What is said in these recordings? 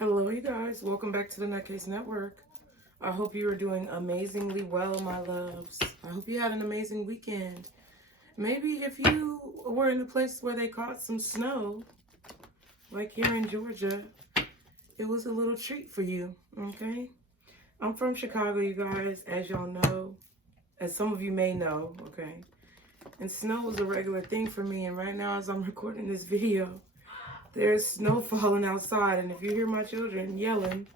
Hello, you guys. Welcome back to the NutCase Network. I hope you are doing amazingly well, my loves. I hope you had an amazing weekend. Maybe if you were in a place where they caught some snow, like here in Georgia, it was a little treat for you, okay? I'm from Chicago, you guys, as y'all know, as some of you may know, okay? And snow was a regular thing for me, and right now as I'm recording this video, there's snow falling outside, and if you hear my children yelling,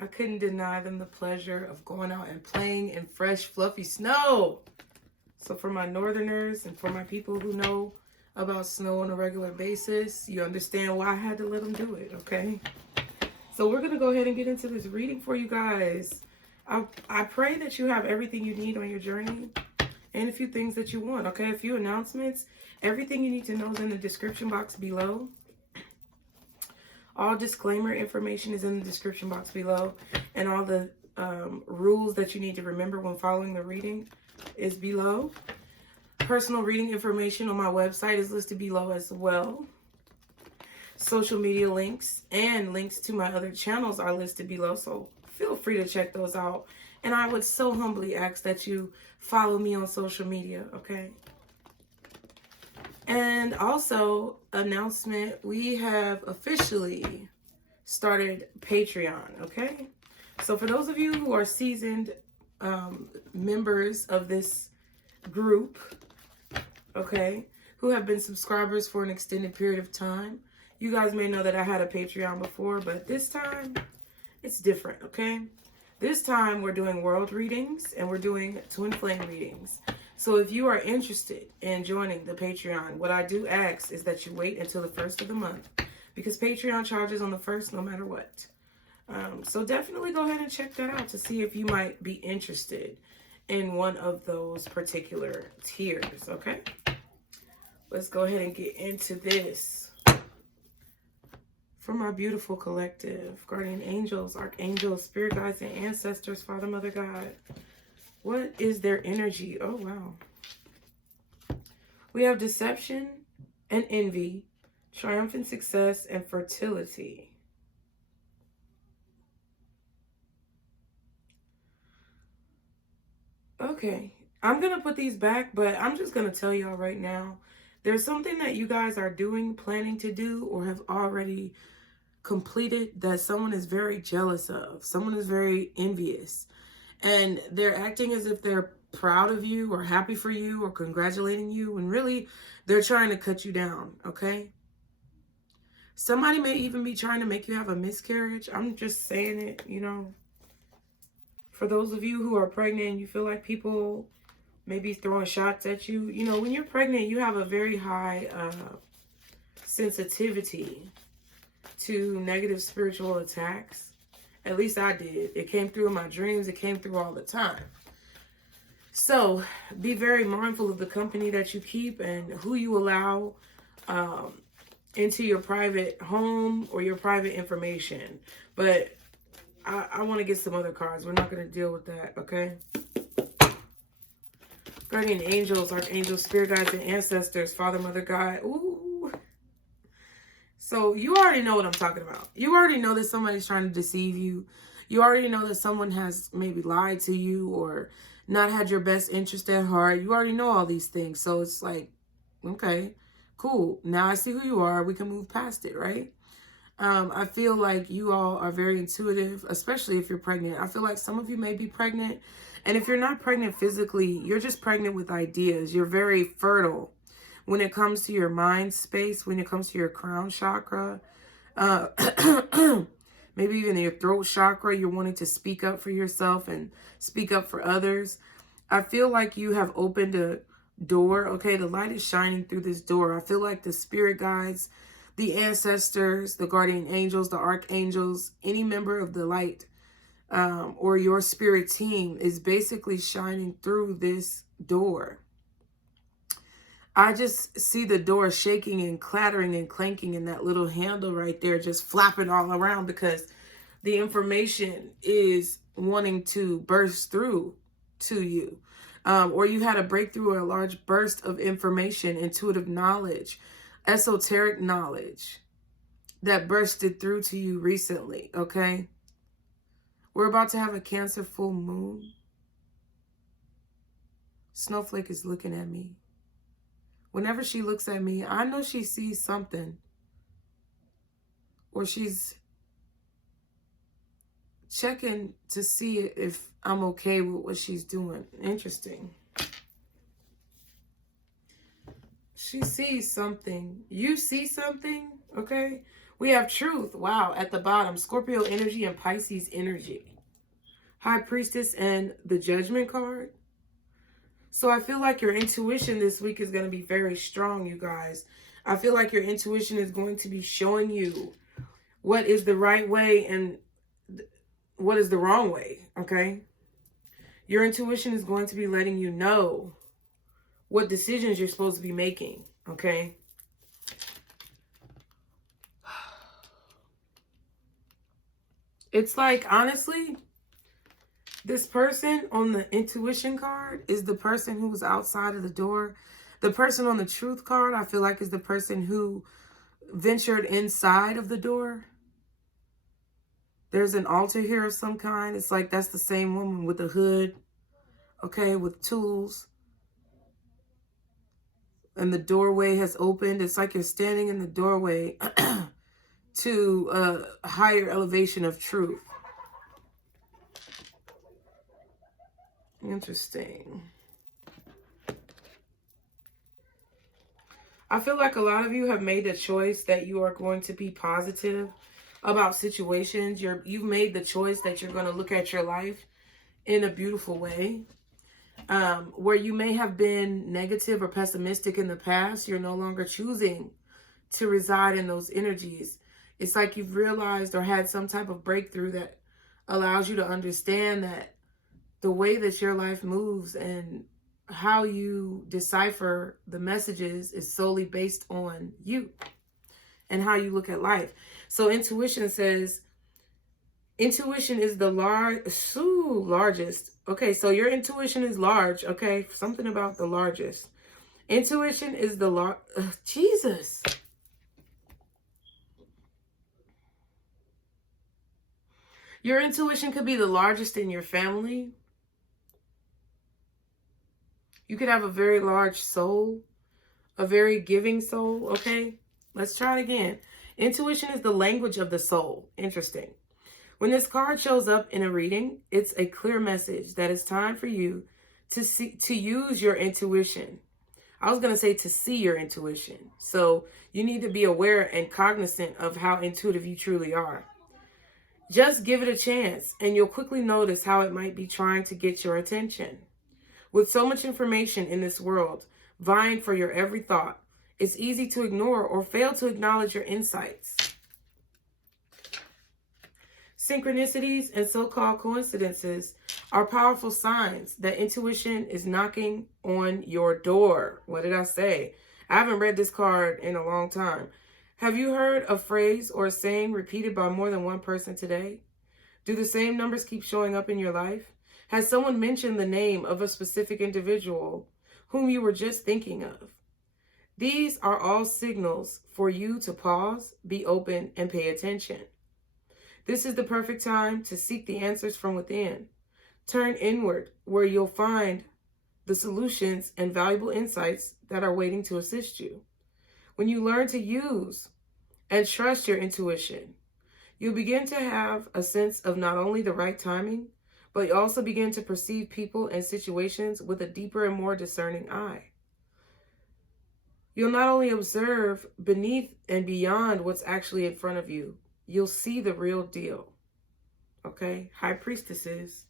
I couldn't deny them the pleasure of going out and playing in fresh, fluffy snow. So for my northerners and for my people who know about snow on a regular basis, you understand why I had to let them do it, okay? So we're going to go ahead and get into this reading for you guys. I pray that you have everything you need on your journey and a few things that you want, okay? A few announcements. Everything you need to know is in the description box below. All disclaimer information is in the description box below, and all the rules that you need to remember when following the reading is below. Personal reading information on my website is listed below as well. Social media links and links to my other channels are listed below, so feel free to check those out. And I would so humbly ask that you follow me on social media, okay? And also, announcement, we have officially started Patreon, okay? So for those of you who are seasoned members of this group, okay, who have been subscribers for an extended period of time, you guys may know that I had a Patreon before, but this time, it's different, okay? This time, we're doing world readings and we're doing twin flame readings. So if you are interested in joining the Patreon, what I do ask is that you wait until the first of the month, because Patreon charges on the first no matter what. So definitely go ahead and check that out to see if you might be interested in one of those particular tiers, okay? Let's go ahead and get into this. From our beautiful collective, guardian angels, archangels, spirit guides, and ancestors, Father, Mother, God. What is their energy? Oh, wow. We have deception and envy, triumphant success, and fertility. Okay. I'm going to put these back, but I'm just going to tell y'all right now, there's something that you guys are doing, planning to do, or have already completed that someone is very jealous of. Someone is very envious. And they're acting as if they're proud of you or happy for you or congratulating you, when really they're trying to cut you down, okay? Somebody may even be trying to make you have a miscarriage. I'm just saying it, you know. For those of you who are pregnant, you feel like people may be throwing shots at you. You know, when you're pregnant, you have a very high sensitivity to negative spiritual attacks. At least I did. It came through in my dreams. It came through all the time. So be very mindful of the company that you keep and who you allow into your private home or your private information. But I want to get some other cards. We're not going to deal with that, okay? Guardian angels, archangels, spirit guides, and ancestors, Father, Mother, God. Ooh. So you already know what I'm talking about. You already know that somebody's trying to deceive you. You already know that someone has maybe lied to you or not had your best interest at heart. You already know all these things. So it's like, okay, cool. Now I see who you are. We can move past it, right? I feel like you all are very intuitive, especially if you're pregnant. I feel like some of you may be pregnant. And if you're not pregnant physically, you're just pregnant with ideas. You're very fertile when it comes to your mind space, when it comes to your crown chakra, maybe even your throat chakra. You're wanting to speak up for yourself and speak up for others. I feel like you have opened a door. Okay, the light is shining through this door. I feel like the spirit guides, the ancestors, the guardian angels, the archangels, any member of the light or your spirit team is basically shining through this door. I just see the door shaking and clattering and clanking, and that little handle right there just flapping all around because the information is wanting to burst through to you. Or you had a breakthrough or a large burst of information, intuitive knowledge, esoteric knowledge, that bursted through to you recently, okay? We're about to have a Cancer full moon. Snowflake is looking at me. Whenever she looks at me, I know she sees something. Or she's checking to see if I'm okay with what she's doing. Interesting. She sees something. You see something, okay? We have truth. Wow, at the bottom. Scorpio energy and Pisces energy. High Priestess and the Judgment card. So I feel like your intuition this week is going to be very strong, you guys. I feel like your intuition is going to be showing you what is the right way and what is the wrong way, okay? Your intuition is going to be letting you know what decisions you're supposed to be making, okay? It's like, honestly, this person on the intuition card is the person who's outside of the door. The person on the truth card, I feel like, is the person who ventured inside of the door. There's an altar here of some kind. It's like that's the same woman with the hood, okay, with tools. And the doorway has opened. It's like you're standing in the doorway to a higher elevation of truth. Interesting. I feel like a lot of you have made a choice that you are going to be positive about situations. You've made the choice that you're going to look at your life in a beautiful way. Where you may have been negative or pessimistic in the past, you're no longer choosing to reside in those energies. It's like you've realized or had some type of breakthrough that allows you to understand that the way that your life moves and how you decipher the messages is solely based on you and how you look at life. So intuition says, intuition is the largest. Okay, so your intuition is large, okay? Something about the largest. Intuition is the Jesus. Your intuition could be the largest in your family. You could have a very large soul, a very giving soul, okay? Let's try it again. Intuition is the language of the soul. Interesting. When this card shows up in a reading, it's a clear message that it's time for you to use your intuition. I was going to say to see your intuition. So you need to be aware and cognizant of how intuitive you truly are. Just give it a chance and you'll quickly notice how it might be trying to get your attention. With so much information in this world, vying for your every thought, it's easy to ignore or fail to acknowledge your insights. Synchronicities and so-called coincidences are powerful signs that intuition is knocking on your door. What did I say? I haven't read this card in a long time. Have you heard a phrase or a saying repeated by more than one person today? Do the same numbers keep showing up in your life? Has someone mentioned the name of a specific individual whom you were just thinking of? These are all signals for you to pause, be open, and pay attention. This is the perfect time to seek the answers from within. Turn inward, where you'll find the solutions and valuable insights that are waiting to assist you. When you learn to use and trust your intuition, you'll begin to have a sense of not only the right timing, but you also begin to perceive people and situations with a deeper and more discerning eye. You'll not only observe beneath and beyond what's actually in front of you, you'll see the real deal. Okay? High Priestesses.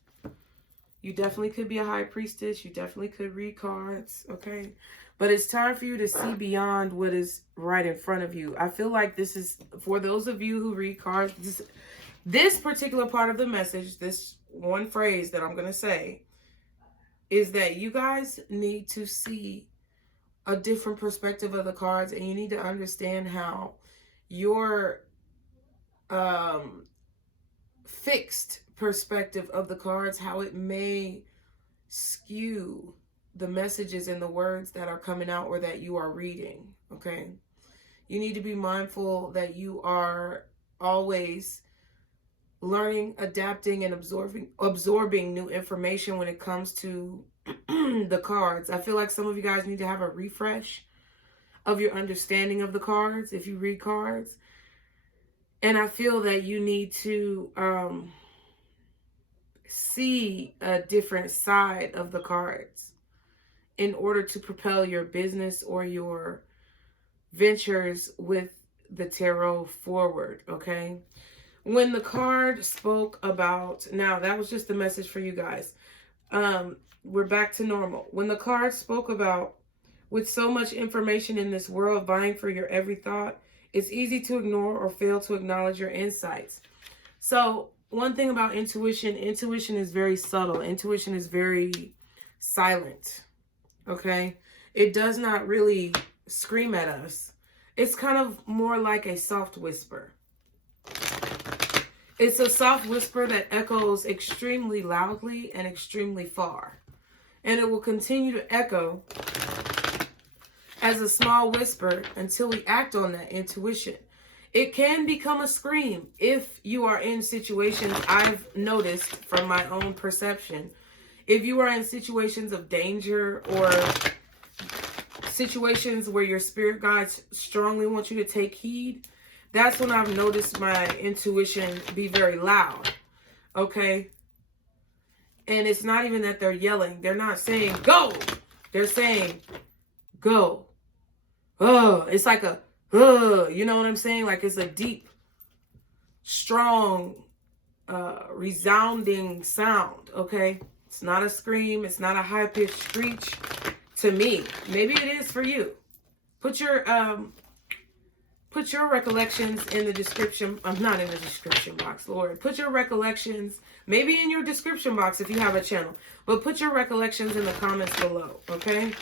You definitely could be a High Priestess. You definitely could read cards. Okay? But it's time for you to see beyond what is right in front of you. I feel like this is, for those of you who read cards, this particular part of the message, this one phrase that I'm going to say, is that you guys need to see a different perspective of the cards, and you need to understand how your fixed perspective of the cards, how it may skew the messages and the words that are coming out or that you are reading, okay? You need to be mindful that you are always learning, adapting, and absorbing new information when it comes to the cards. I feel like some of you guys need to have a refresh of your understanding of the cards if you read cards. And I feel that you need to see a different side of the cards in order to propel your business or your ventures with the tarot forward, okay? When the card spoke about, now that was just the message for you guys. We're back to normal. When the card spoke about, with so much information in this world vying for your every thought, it's easy to ignore or fail to acknowledge your insights. So one thing about intuition is very subtle. Intuition is very silent, okay? It does not really scream at us. It's kind of more like a soft whisper. It's a soft whisper that echoes extremely loudly and extremely far. And it will continue to echo as a small whisper until we act on that intuition. It can become a scream if you are in situations, I've noticed from my own perception, if you are in situations of danger or situations where your spirit guides strongly want you to take heed, that's when I've noticed my intuition be very loud, okay? And it's not even that they're yelling. They're not saying, go! They're saying, go. Oh, it's like a, you know what I'm saying? Like it's a deep, strong, resounding sound, okay? It's not a scream. It's not a high-pitched screech to me. Maybe it is for you. Put your recollections in the description. I'm not in the description box, Lord. Put your recollections, maybe in your description box if you have a channel. But put your recollections in the comments below, okay?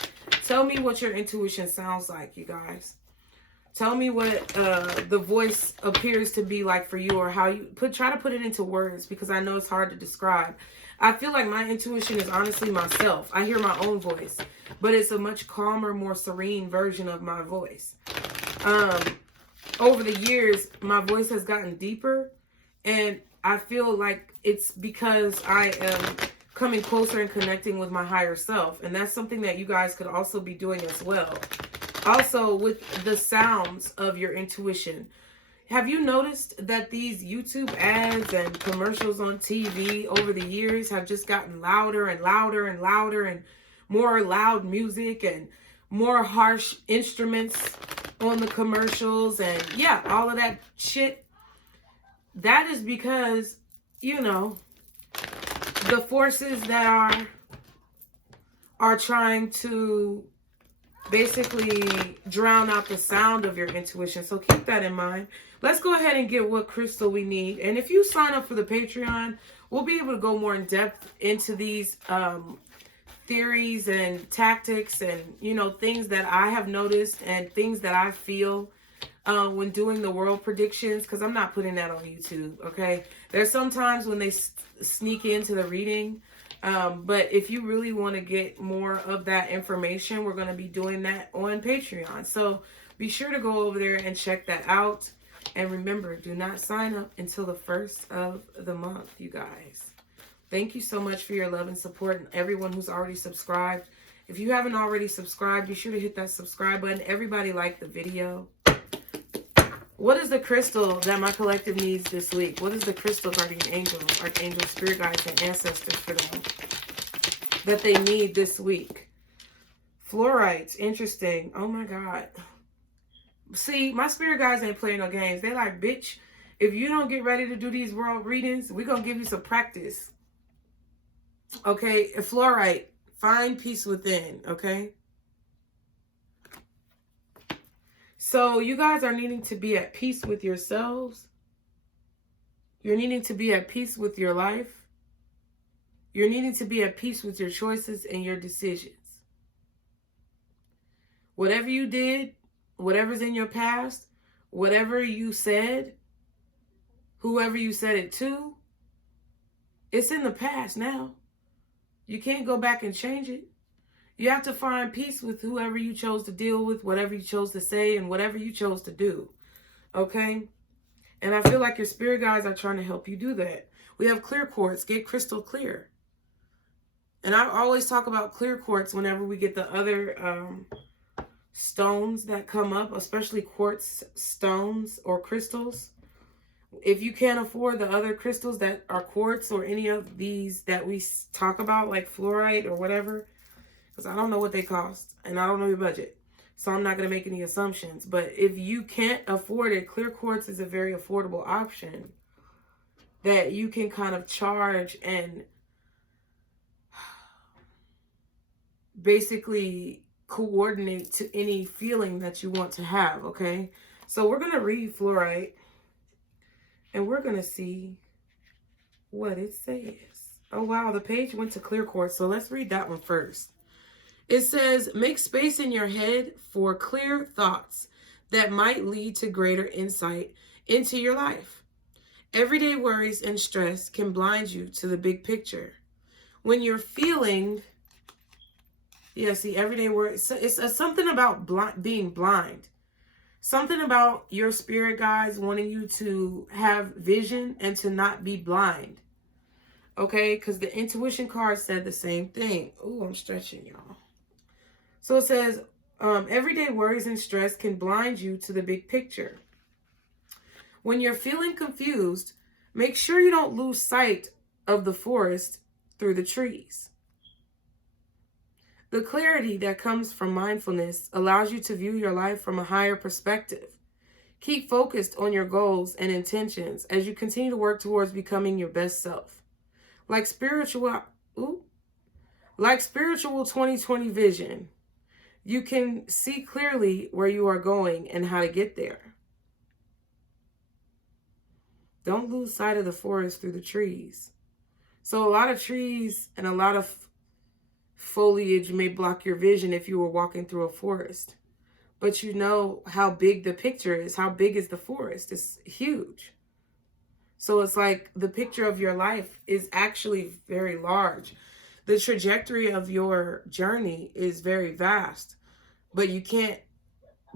Tell me what your intuition sounds like, you guys. Tell me what the voice appears to be like for you, or how you try to put it into words, because I know it's hard to describe. I feel like my intuition is honestly myself. I hear my own voice, but it's a much calmer, more serene version of my voice. Over the years, my voice has gotten deeper, and I feel like it's because I am coming closer and connecting with my higher self, and that's something that you guys could also be doing as well. Also, with the sounds of your intuition, have you noticed that these YouTube ads and commercials on TV over the years have just gotten louder and louder and louder, and more loud music and more harsh instruments on the commercials, and yeah, all of that shit? That is because, you know, the forces that are trying to basically drown out the sound of your intuition. So keep that in mind. Let's go ahead and get what crystal we need. And if you sign up for the Patreon, we'll be able to go more in depth into these theories and tactics and, you know, things that I have noticed and things that I feel when doing the world predictions, because I'm not putting that on YouTube, okay? There's sometimes when they sneak into the reading, but if you really want to get more of that information, we're going to be doing that on Patreon. So be sure to go over there and check that out. And remember, do not sign up until the 1st of the month, you guys. Thank you so much for your love and support, and everyone who's already subscribed. If you haven't already subscribed, be sure to hit that subscribe button. Everybody like the video. What is the crystal that my collective needs this week? What is the crystal, guardian angels, archangels, spirit guides, and ancestors for them that they need this week? Fluorites, interesting. Oh my God. See, my spirit guides ain't playing no games. They like, bitch, if you don't get ready to do these world readings, we're going to give you some practice. Okay, a fluorite, find peace within, okay? So you guys are needing to be at peace with yourselves. You're needing to be at peace with your life. You're needing to be at peace with your choices and your decisions. Whatever you did, whatever's in your past, whatever you said, whoever you said it to, it's in the past now. You can't go back and change it. You have to find peace with whoever you chose to deal with, whatever you chose to say, and whatever you chose to do. Okay? And I feel like your spirit guides are trying to help you do that. We have clear quartz. Get crystal clear. And I always talk about clear quartz whenever we get the other stones that come up, especially quartz stones or crystals. If you can't afford the other crystals that are quartz or any of these that we talk about, like fluorite or whatever, because I don't know what they cost and I don't know your budget. So I'm not going to make any assumptions. But if you can't afford it, clear quartz is a very affordable option that you can kind of charge and basically coordinate to any feeling that you want to have, okay? So we're going to read fluorite and we're going to see what it says. Oh, wow, the page went to clear quartz, so let's read that one first. It says, make space in your head for clear thoughts that might lead to greater insight into your life. Everyday worries and stress can blind you to the big picture. When you're feeling, everyday worries, it's something about being blind. Something about your spirit guides wanting you to have vision and to not be blind. Okay, because the intuition card said the same thing. Oh, I'm stretching, y'all. So it says, everyday worries and stress can blind you to the big picture. When you're feeling confused, make sure you don't lose sight of the forest through the trees. The clarity that comes from mindfulness allows you to view your life from a higher perspective. Keep focused on your goals and intentions as you continue to work towards becoming your best self. Like spiritual 2020 vision, you can see clearly where you are going and how to get there. Don't lose sight of the forest through the trees. So a lot of trees and a lot of foliage may block your vision if you were walking through a forest. But you know how big the picture is. How big is the forest? It's huge. So it's like the picture of your life is actually very large. The trajectory of your journey is very vast. But you can't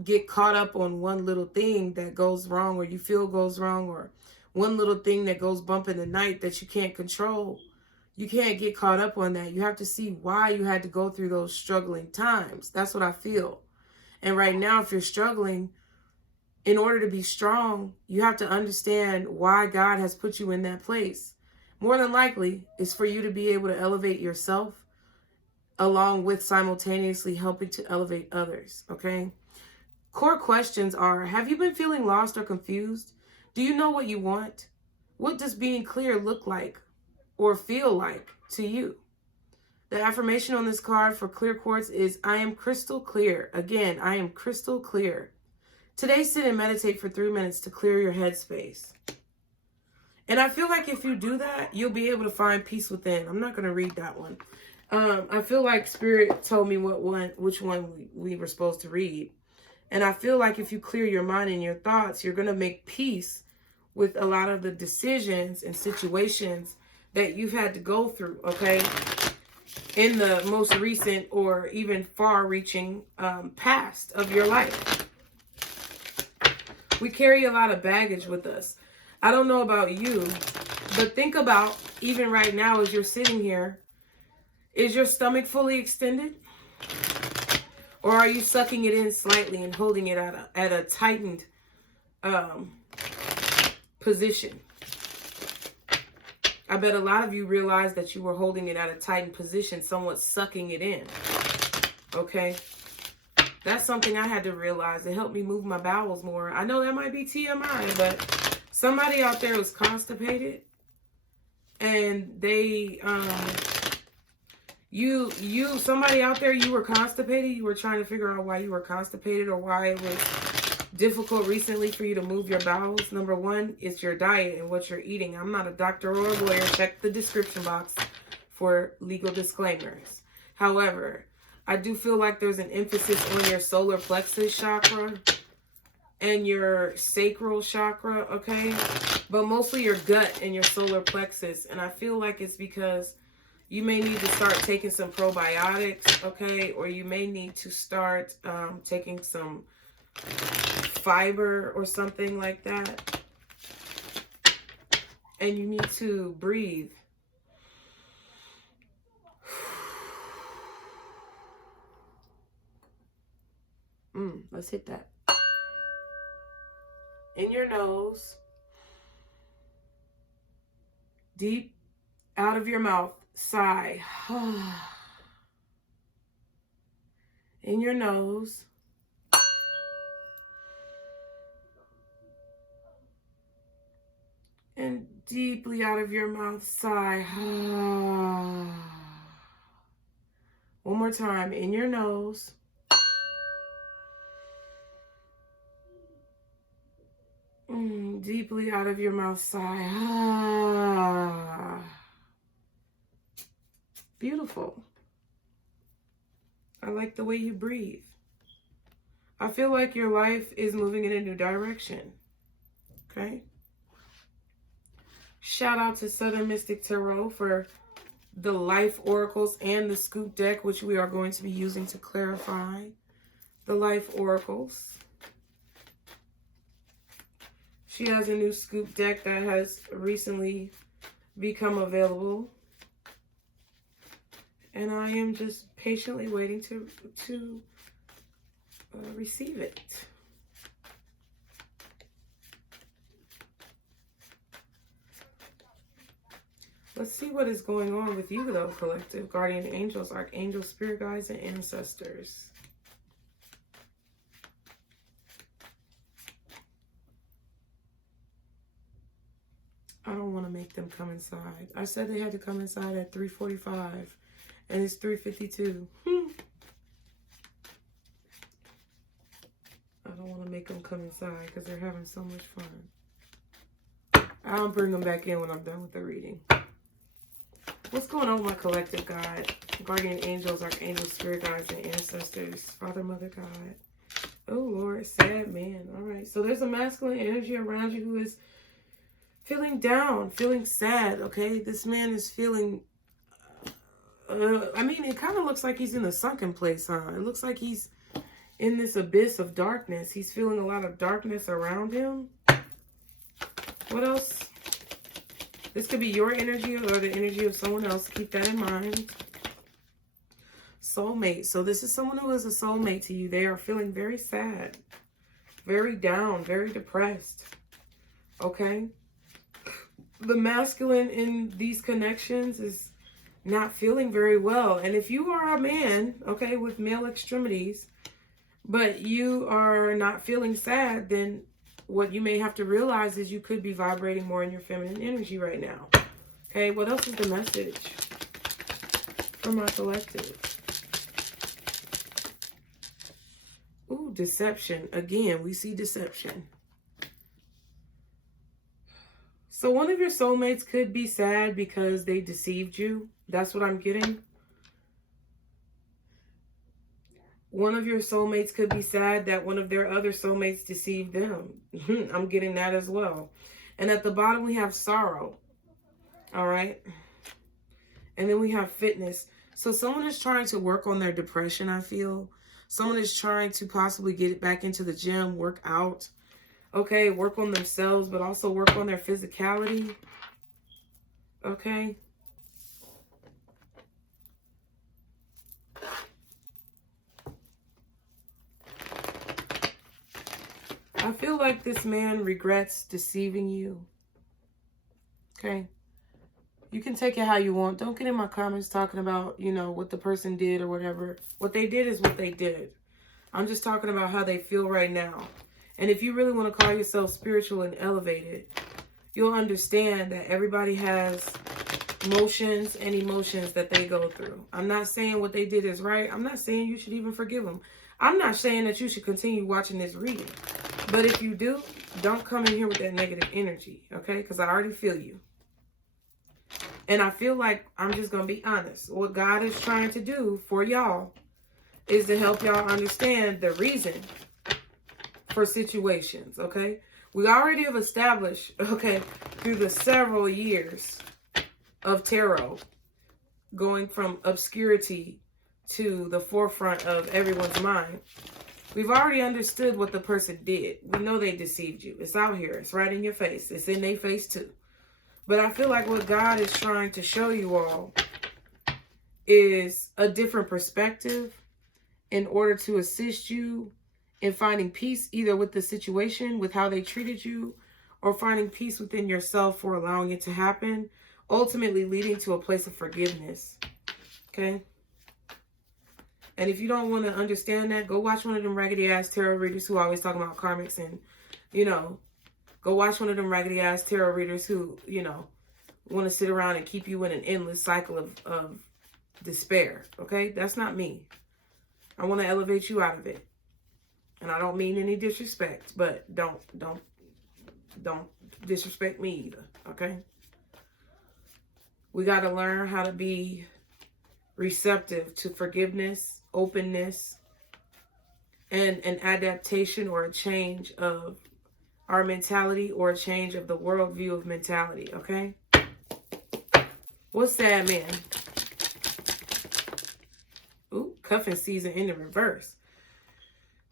get caught up on one little thing that goes wrong or you feel goes wrong, or one little thing that goes bump in the night that you can't control. You can't get caught up on that. You have to see why you had to go through those struggling times. That's what I feel. And right now, if you're struggling, in order to be strong, you have to understand why God has put you in that place. More than likely, it's for you to be able to elevate yourself along with simultaneously helping to elevate others, okay? Core questions are, have you been feeling lost or confused? Do you know what you want? What does being clear look like or feel like to you? The affirmation on this card for clear quartz is, I am crystal clear. Again, I am crystal clear. Today, sit and meditate for 3 minutes to clear your headspace. And I feel like if you do that, you'll be able to find peace within. I'm not going to read that one. I feel like Spirit told me which one we were supposed to read. And I feel like if you clear your mind and your thoughts, you're going to make peace with a lot of the decisions and situations that you've had to go through, okay? In the most recent or even far-reaching past of your life. We carry a lot of baggage with us. I don't know about you, but think about, even right now as you're sitting here, is your stomach fully extended? Or are you sucking it in slightly and holding it at a tightened position? I bet a lot of you realized that you were holding it at a tightened position, somewhat sucking it in. Okay? That's something I had to realize. It helped me move my bowels more. I know that might be TMI, but somebody out there was constipated. And they, somebody out there, you were constipated. You were trying to figure out why you were constipated or why it was difficult recently for you to move your bowels. Number one, it's your diet and what you're eating. I'm not a doctor or a lawyer. Check the description box for legal disclaimers. However, I do feel like there's an emphasis on your solar plexus chakra and your sacral chakra, okay? But mostly your gut and your solar plexus. And I feel like it's because You may need to start taking some probiotics, okay? Or you may need to start taking some fiber or something like that. And you need to breathe. Let's hit that. In your nose. Deep out of your mouth. Sigh. In your nose. And deeply out of your mouth. Sigh. One more time. In your nose. Deeply out of your mouth. Sigh. Beautiful. I like the way you breathe. I feel like your life is moving in a new direction. Okay? Shout out to Southern Mystic Tarot for the life oracles and the scoop deck, which we are going to be using to clarify the life oracles. She has a new scoop deck that has recently become available. And I am just patiently waiting to receive it. Let's see what is going on with you, though, collective. Guardian angels, archangels, spirit guides, and ancestors. I don't want to make them come inside. I said they had to come inside at 3:45, and it's 3:52. I don't want to make them come inside because they're having so much fun. I'll bring them back in when I'm done with the reading. What's going on with my collective, God? Guardian angels, archangels, spirit guides, and ancestors. Father, Mother, God. Oh, Lord, sad man. All right. So there's a masculine energy around you who is feeling down, feeling sad, okay? This man is feeling, I mean, it kind of looks like he's in a sunken place, huh? It looks like he's in this abyss of darkness. He's feeling a lot of darkness around him. What else? This could be your energy or the energy of someone else. Keep that in mind. Soulmate. So this is someone who is a soulmate to you. They are feeling very sad, very down, very depressed, okay? The masculine in these connections is not feeling very well. And if you are a man, okay, with male extremities, but you are not feeling sad, then what you may have to realize is you could be vibrating more in your feminine energy right now. Okay, what else is the message from my collective? Ooh, deception. Again, we see deception. So one of your soulmates could be sad because they deceived you. That's what I'm getting. One of your soulmates could be sad that one of their other soulmates deceived them. I'm getting that as well. And at the bottom, we have sorrow. All right. And then we have fitness. So someone is trying to work on their depression, I feel. Someone is trying to possibly get back into the gym, work out. Okay, work on themselves, but also work on their physicality. Okay. I feel like this man regrets deceiving you. Okay. You can take it how you want. Don't get in my comments talking about, you know, what the person did or whatever. What they did is what they did. I'm just talking about how they feel right now. And if you really want to call yourself spiritual and elevated, you'll understand that everybody has motions and emotions that they go through. I'm not saying what they did is right. I'm not saying you should even forgive them. I'm not saying that you should continue watching this reading. But if you do, don't come in here with that negative energy, okay? Because I already feel you. And I feel like, I'm just going to be honest, what God is trying to do for y'all is to help y'all understand the reason for situations, okay? We already have established, okay, through the several years of tarot, going from obscurity to the forefront of everyone's mind. We've already understood what the person did. We know they deceived you. It's out here. It's right in your face. It's in their face too. But I feel like what God is trying to show you all is a different perspective in order to assist you in finding peace either with the situation, with how they treated you, or finding peace within yourself for allowing it to happen, ultimately leading to a place of forgiveness. Okay? And if you don't want to understand that, go watch one of them raggedy-ass tarot readers who always talk about karmics and, you know, go watch one of them raggedy-ass tarot readers who, you know, want to sit around and keep you in an endless cycle of despair. Okay? That's not me. I want to elevate you out of it. And I don't mean any disrespect, but don't disrespect me either. Okay? We got to learn how to be receptive to forgiveness, openness, and an adaptation or a change of our mentality or a change of the worldview of mentality, okay? What's sad, man? Ooh, cuffing season in the reverse.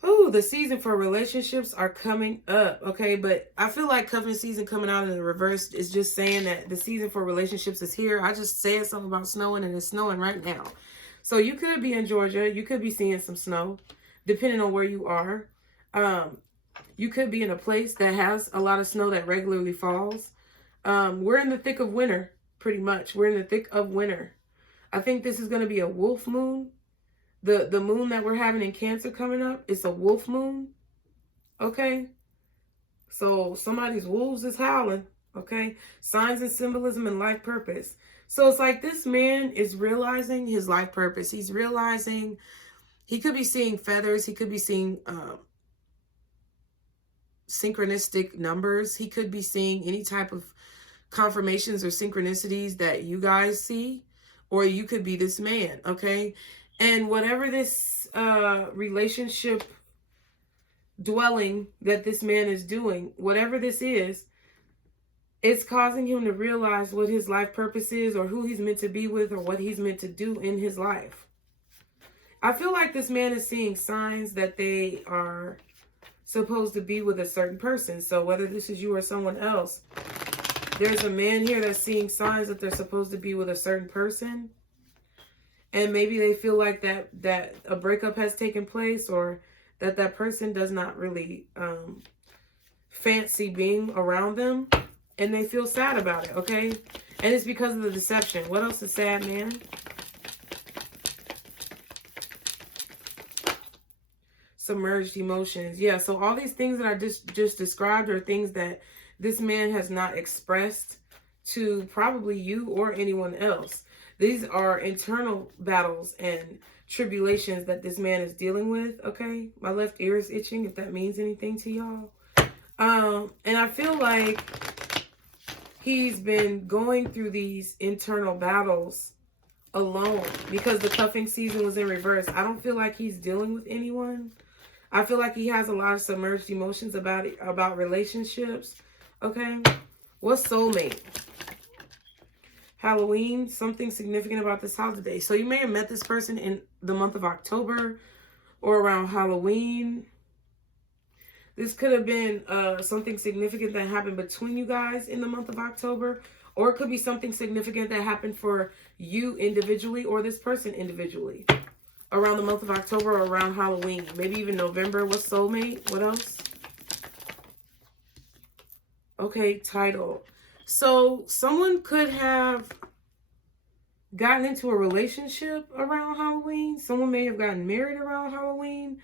Ooh, the season for relationships are coming up, okay? But I feel like cuffing season coming out in the reverse is just saying that the season for relationships is here. I just said something about snowing, and it's snowing right now. So you could be in Georgia. You could be seeing some snow, depending on where you are. You could be in a place that has a lot of snow that regularly falls. We're in the thick of winter, pretty much. We're in the thick of winter. I think this is going to be a wolf moon. The moon that we're having in Cancer coming up, it's a wolf moon. Okay? So somebody's wolves is howling. Okay? Signs and symbolism and life purpose. So it's like this man is realizing his life purpose. He's realizing he could be seeing feathers. He could be seeing synchronistic numbers. He could be seeing any type of confirmations or synchronicities that you guys see. Or you could be this man. Okay? And whatever this relationship dwelling that this man is doing, whatever this is, it's causing him to realize what his life purpose is or who he's meant to be with or what he's meant to do in his life. I feel like this man is seeing signs that they are supposed to be with a certain person. So whether this is you or someone else, there's a man here that's seeing signs that they're supposed to be with a certain person. And maybe they feel like that a breakup has taken place or that person does not really fancy being around them. And they feel sad about it, okay? And it's because of the deception. What else is sad, man? Submerged emotions. Yeah, so all these things that I just described are things that this man has not expressed to probably you or anyone else. These are internal battles and tribulations that this man is dealing with, okay? My left ear is itching, if that means anything to y'all. And I feel like he's been going through these internal battles alone because the cuffing season was in reverse. I don't feel like he's dealing with anyone. I feel like he has a lot of submerged emotions about relationships, okay? What's soulmate? Halloween, something significant about this holiday. So you may have met this person in the month of October or around Halloween. This could have been something significant that happened between you guys in the month of October. Or it could be something significant that happened for you individually or this person individually. Around the month of October or around Halloween. Maybe even November. What's soulmate? What else? Okay, title. So someone could have gotten into a relationship around Halloween. Someone may have gotten married around Halloween.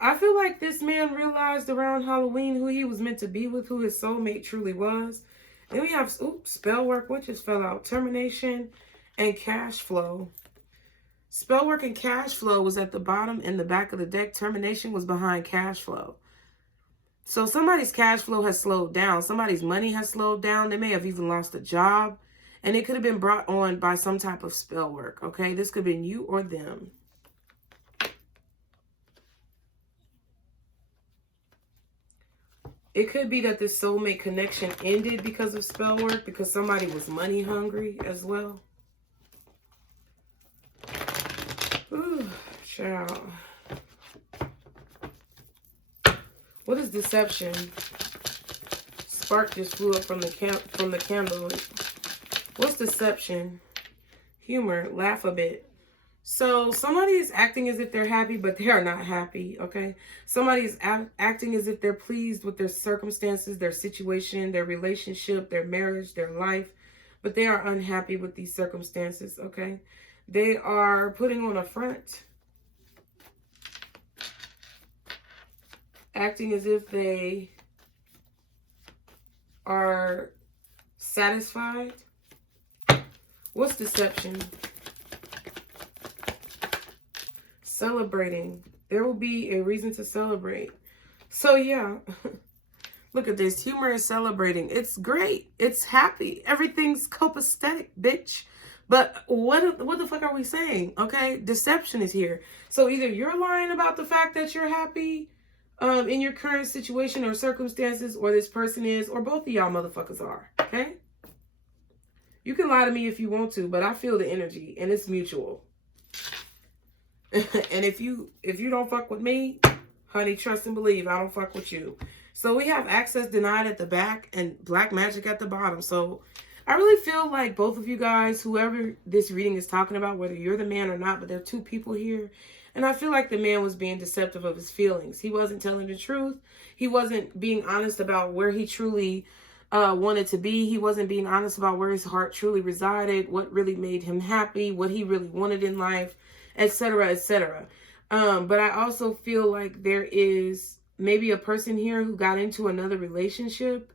I feel like this man realized around Halloween who he was meant to be with, who his soulmate truly was. Then we have, spell work, which just fell out. Termination and cash flow. Spell work and cash flow was at the bottom and the back of the deck. Termination was behind cash flow. So somebody's cash flow has slowed down. Somebody's money has slowed down. They may have even lost a job. And it could have been brought on by some type of spell work. Okay, this could have been you or them. It could be that this soulmate connection ended because of spell work. Because somebody was money hungry as well. Child. What is deception? Spark just flew up from the candle. What's deception? Humor. Laugh a bit. So somebody is acting as if they're happy, but they are not happy, okay? Somebody is acting as if they're pleased with their circumstances, their situation, their relationship, their marriage, their life, but they are unhappy with these circumstances, okay? They are putting on a front, acting as if they are satisfied. What's deception? Celebrating. There will be a reason to celebrate. So yeah, look at this. Humor is celebrating. It's great. It's happy. Everything's copacetic, bitch. But what the fuck are we saying? Okay, deception is here. So either you're lying about the fact that you're happy in your current situation or circumstances, or this person is, or both of y'all motherfuckers are. Okay, you can lie to me if you want to, but I feel the energy and it's mutual. And if you don't fuck with me, honey, trust and believe, I don't fuck with you. So we have access denied at the back and black magic at the bottom. So I really feel like both of you guys, whoever this reading is talking about, whether you're the man or not, but there are two people here. And I feel like the man was being deceptive of his feelings. He wasn't telling the truth. He wasn't being honest about where he truly wanted to be. He wasn't being honest about where his heart truly resided, what really made him happy, what he really wanted in life, etc., etc. But I also feel like there is maybe a person here who got into another relationship.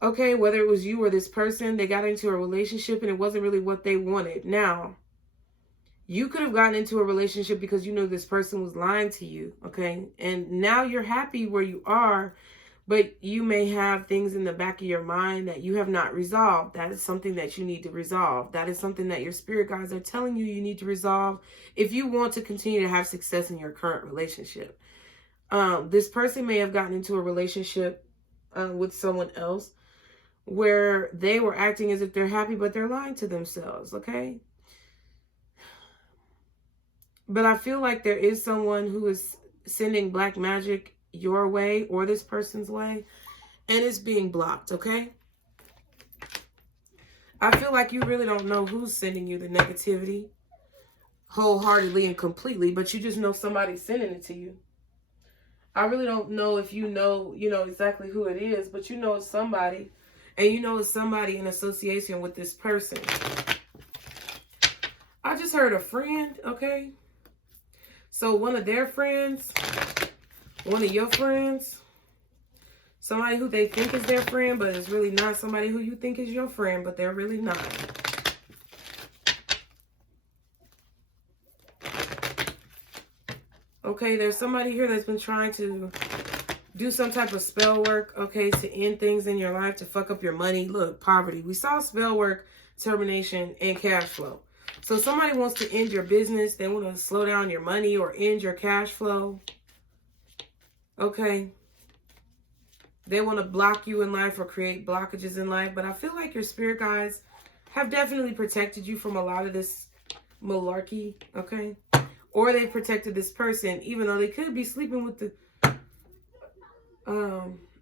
Okay, whether it was you or this person, they got into a relationship and it wasn't really what they wanted. Now, you could have gotten into a relationship because you knew this person was lying to you, okay? And now you're happy where you are, but you may have things in the back of your mind that you have not resolved. That is something that you need to resolve. That is something that your spirit guides are telling you you need to resolve if you want to continue to have success in your current relationship. This person may have gotten into a relationship with someone else where they were acting as if they're happy, but they're lying to themselves, okay? But I feel like there is someone who is sending black magic your way or this person's way, and it's being blocked, okay? I feel like you really don't know who's sending you the negativity wholeheartedly and completely, but you just know somebody's sending it to you. I really don't know if you know exactly who it is, but you know it's somebody, and you know it's somebody in association with this person. I just heard a friend, okay? So one of their friends, one of your friends, somebody who they think is their friend, but is really not somebody who you think is your friend, but they're really not. Okay, there's somebody here that's been trying to do some type of spell work, okay, to end things in your life, to fuck up your money. Look, poverty. We saw spell work, termination, and cash flow. So somebody wants to end your business. They want to slow down your money or end your cash flow. Okay. They want to block you in life or create blockages in life. But I feel like your spirit guides have definitely protected you from a lot of this malarkey. Okay. Or they protected this person, even though they could be sleeping with the...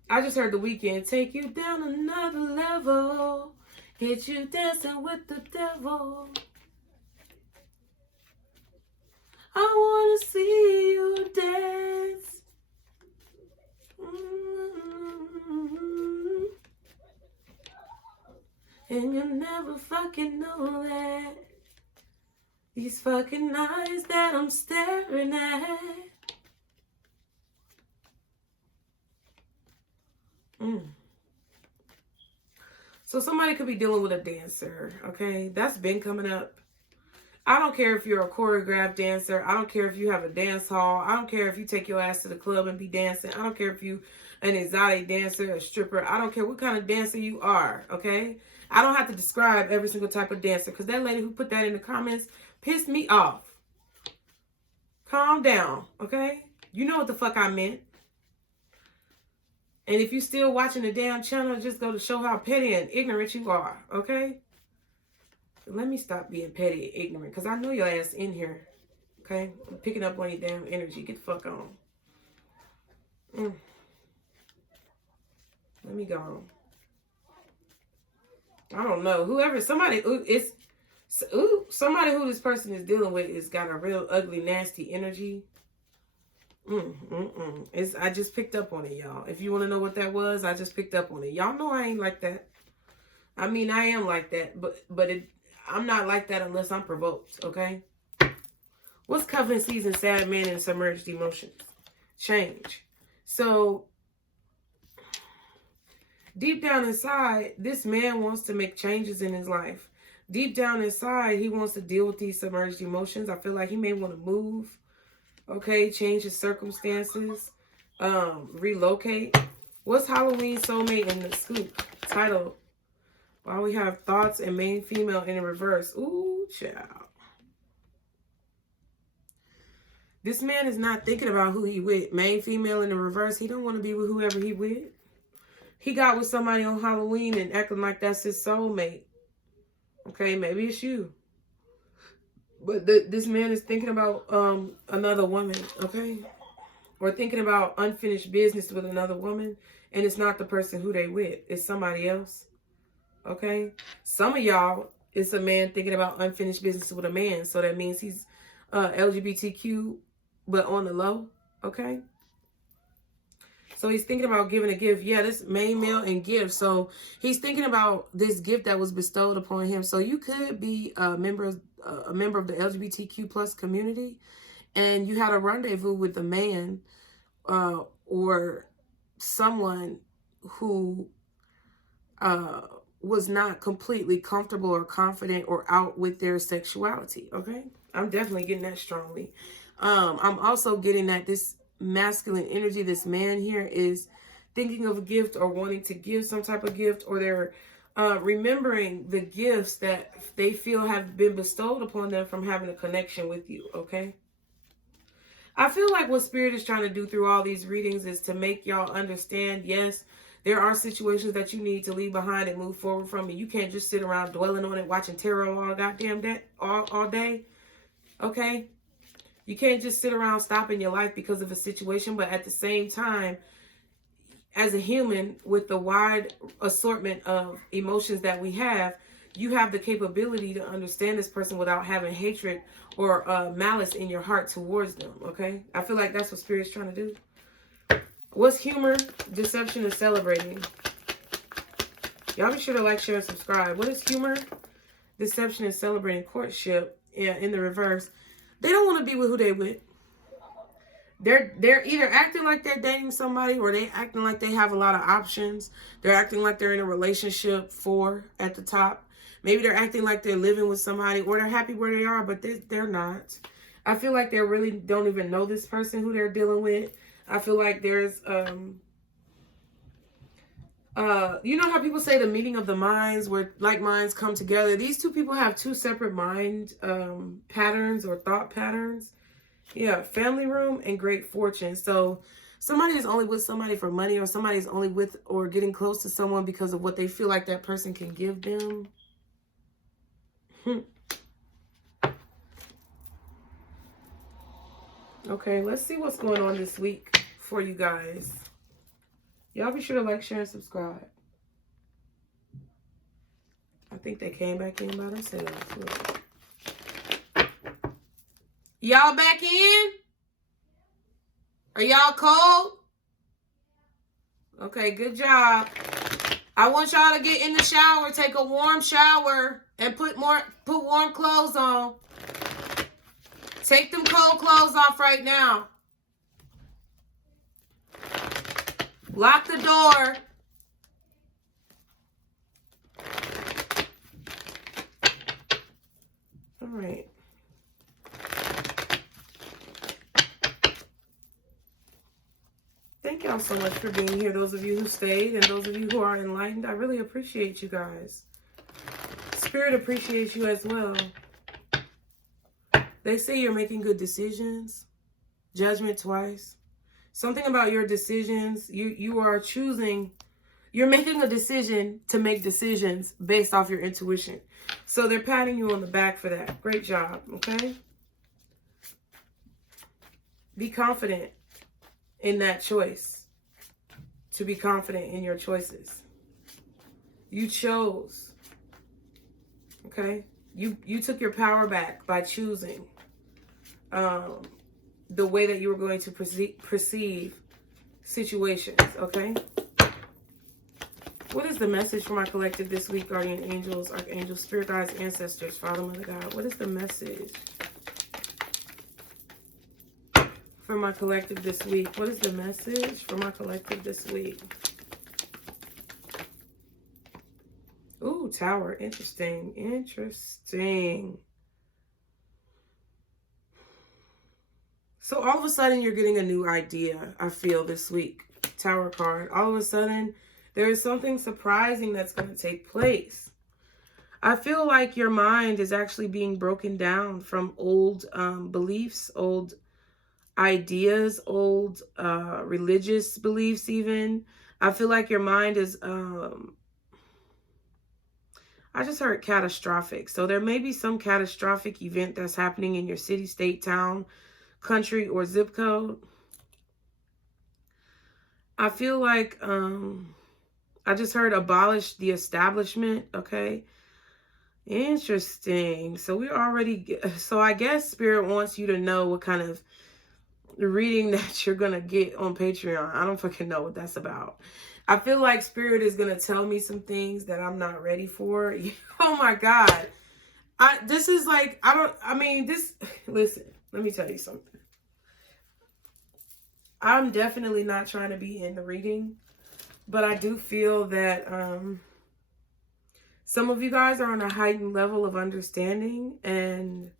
I just heard The Weeknd. Take you down another level. Get you dancing with the devil. I want to see you dance. And you never fucking know that. These fucking eyes that I'm staring at. So somebody could be dealing with a dancer, okay? That's been coming up. I don't care if you're a choreographed dancer. I don't care if you have a dance hall. I don't care if you take your ass to the club and be dancing. I don't care if you an exotic dancer, a stripper. I don't care what kind of dancer you are, okay? I don't have to describe every single type of dancer because that lady who put that in the comments pissed me off. Calm down, okay? You know what the fuck I meant. And if you're still watching the damn channel, just go to show how petty and ignorant you are, okay? Let me stop being petty and ignorant because I know your ass in here Okay? I'm picking up on your damn energy. Get the fuck on. Let me go. I don't know. Somebody who this person is dealing with has got a real ugly, nasty energy. I just picked up on it, y'all. If you want to know what that was, I just picked up on it. Y'all know I ain't like that. I mean, I am like that, but I'm not like that unless I'm provoked, okay? What's covenant season, sad man, and submerged emotions? Change. So, deep down inside, this man wants to make changes in his life. Deep down inside, he wants to deal with these submerged emotions. I feel like he may want to move, okay? Change his circumstances, relocate. What's Halloween soulmate in the scoop? Title. While we have thoughts and main female in reverse. Ooh, child. This man is not thinking about who he with. Main female in the reverse. He don't want to be with whoever he with. He got with somebody on Halloween and acting like that's his soulmate. Okay, maybe it's you. But this man is thinking about another woman, okay? Or thinking about unfinished business with another woman. And it's not the person who they with. It's somebody else. Okay? Some of y'all, it's a man thinking about unfinished business with a man. So that means he's LGBTQ, but on the low. Okay? So he's thinking about giving a gift. Yeah, this main male and gift. So he's thinking about this gift that was bestowed upon him. So you could be a member of the LGBTQ plus community, and you had a rendezvous with a man or someone who was not completely comfortable or confident or out with their sexuality. Okay, I'm definitely getting that strongly. I'm also getting that this masculine energy, this man here, is thinking of a gift or wanting to give some type of gift, or they're remembering the gifts that they feel have been bestowed upon them from having a connection with you. Okay, I feel like what Spirit is trying to do through all these readings is to make y'all understand, yes, there are situations that you need to leave behind and move forward from, and you can't just sit around dwelling on it, watching tarot all goddamn day, all day. Okay? You can't just sit around stopping your life because of a situation, but at the same time, as a human with the wide assortment of emotions that we have, you have the capability to understand this person without having hatred or malice in your heart towards them, okay? I feel like that's what Spirit's trying to do. What's humor, deception, and celebrating? Y'all be sure to like, share, and subscribe. What is humor, deception, and celebrating? Courtship, yeah, in the reverse. They don't want to be with who they with. They're either acting like they're dating somebody, or they acting like they have a lot of options. They're acting like they're in a relationship at the top. Maybe they're acting like they're living with somebody, or they're happy where they are, but they're not. I feel like they really don't even know this person who they're dealing with. I feel like there's, you know how people say the meeting of the minds, where like minds come together. These two people have two separate mind patterns or thought patterns. Yeah, family room and great fortune. So somebody is only with somebody for money, or somebody is only with or getting close to someone because of what they feel like that person can give them. Okay, let's see what's going on this week for you guys. Y'all be sure to like, share, and subscribe. I think they came back in by themselves. Y'all back in? Are y'all cold? Okay, good job. I want y'all to get in the shower, take a warm shower, and put warm clothes on. Take them cold clothes off right now. Lock the door. All right. Thank y'all so much for being here. Those of you who stayed and those of you who are enlightened, I really appreciate you guys. Spirit appreciates you as well. They say you're making good decisions. Judgment twice. Something about your decisions, you are choosing, you're making a decision to make decisions based off your intuition. So they're patting you on the back for that. Great job, okay? Be confident in that choice. To be confident in your choices. You chose. Okay? You took your power back by choosing the way that you were going to perceive situations. Okay? What is the message for my collective this week, guardian angels, archangels, spirit guides, ancestors, Father, Mother, God? What is the message for my collective this week? What is the message for my collective this week? Ooh, Tower. Interesting. Interesting. So all of a sudden you're getting a new idea, I feel, this week. Tower card. All of a sudden there is something surprising that's going to take place. I feel like your mind is actually being broken down from old beliefs, old ideas, old religious beliefs even. I feel like your mind is, I just heard catastrophic. So there may be some catastrophic event that's happening in your city, state, town, country, or zip code. I feel like, I just heard abolish the establishment, okay? Interesting. So we're already, so I guess Spirit wants you to know what kind of reading that you're going to get on Patreon. I don't fucking know what that's about. I feel like Spirit is going to tell me some things that I'm not ready for. Oh my God. This is like, listen, let me tell you something. I'm definitely not trying to be in the reading. But I do feel that some of you guys are on a heightened level of understanding, and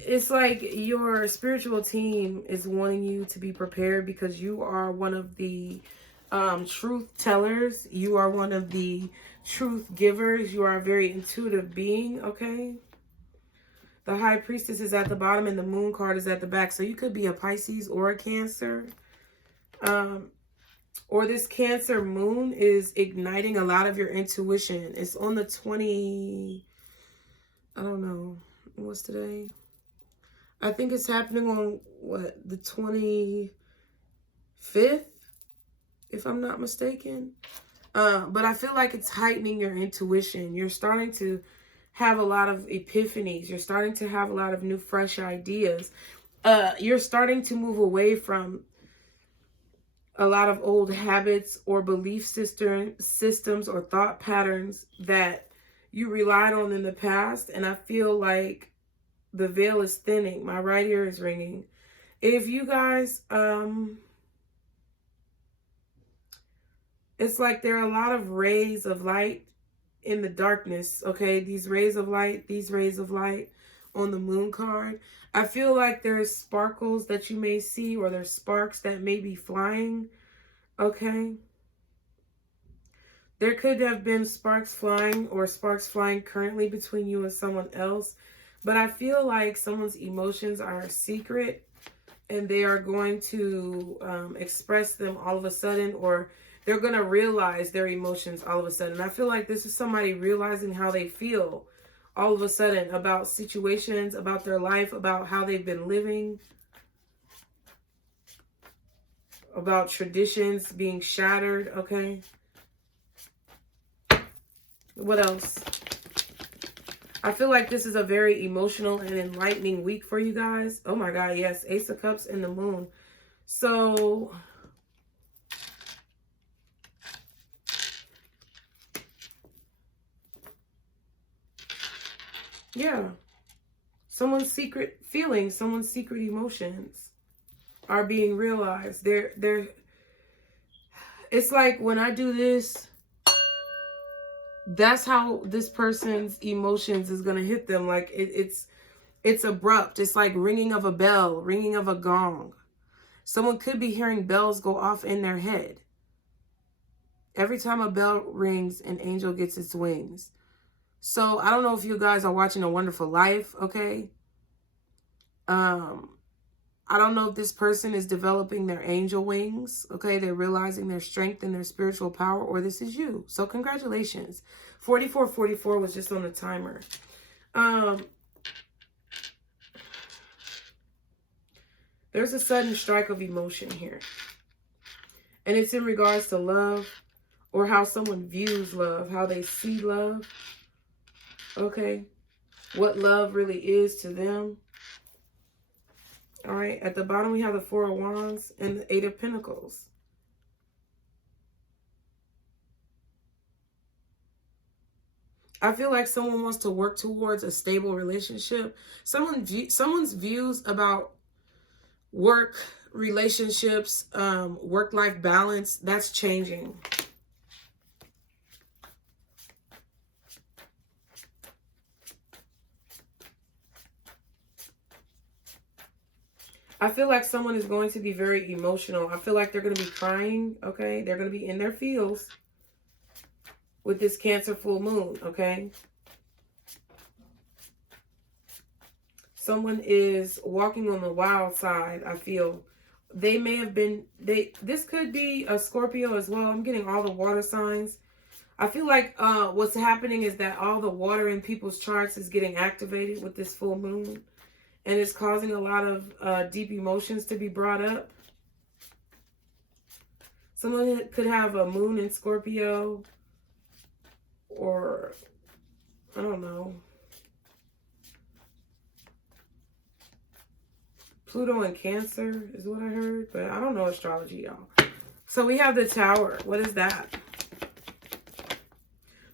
it's like your spiritual team is wanting you to be prepared because you are one of the truth tellers. You are one of the truth givers. You are a very intuitive being, okay? The High Priestess is at the bottom and the Moon card is at the back. So you could be a Pisces or a Cancer. Or this Cancer moon is igniting a lot of your intuition. It's on the 20, I don't know, what's today? I think it's happening on, what, the 25th, if I'm not mistaken. But I feel like it's heightening your intuition. You're starting to have a lot of epiphanies. You're starting to have a lot of new, fresh ideas. You're starting to move away from a lot of old habits or belief systems or thought patterns that you relied on in the past. And I feel like the veil is thinning. My right ear is ringing. If you guys, it's like there are a lot of rays of light in the darkness, okay? These rays of light on the Moon card. I feel like there's sparkles that you may see, or there's sparks that may be flying, okay? There could have been sparks flying or sparks flying currently between you and someone else, but I feel like someone's emotions are secret and they are going to express them all of a sudden, or they're going to realize their emotions all of a sudden. I feel like this is somebody realizing how they feel all of a sudden about situations, about their life, about how they've been living, about traditions being shattered, okay? What else? I feel like this is a very emotional and enlightening week for you guys. Oh my God, yes. Ace of Cups and the Moon. So yeah, someone's secret feelings, someone's secret emotions are being realized. It's like when I do this, that's how this person's emotions is going to hit them. Like it's abrupt. It's like ringing of a bell, ringing of a gong. Someone could be hearing bells go off in their head. Every time a bell rings, an angel gets its wings. So I don't know if you guys are watching A Wonderful Life, okay? I don't know if this person is developing their angel wings, okay? They're realizing their strength and their spiritual power, or this is you. So congratulations. 4444 was just on the timer. There's a sudden strike of emotion here. And it's in regards to love, or how someone views love, how they see love. Okay. What love really is to them. All right. At the bottom, we have the Four of Wands and the Eight of Pentacles. I feel like someone wants to work towards a stable relationship. Someone's views about work, relationships, work-life balance, that's changing. I feel like someone is going to be very emotional. I feel like they're going to be crying, okay? They're going to be in their feels with this Cancer full moon, okay? Someone is walking on the wild side, I feel. They may have been, this could be a Scorpio as well. I'm getting all the water signs. I feel like what's happening is that all the water in people's charts is getting activated with this full moon. And it's causing a lot of deep emotions to be brought up. Someone could have a moon in Scorpio, or I don't know, Pluto in Cancer is what I heard, but I don't know astrology, y'all. So we have the Tower. What is that?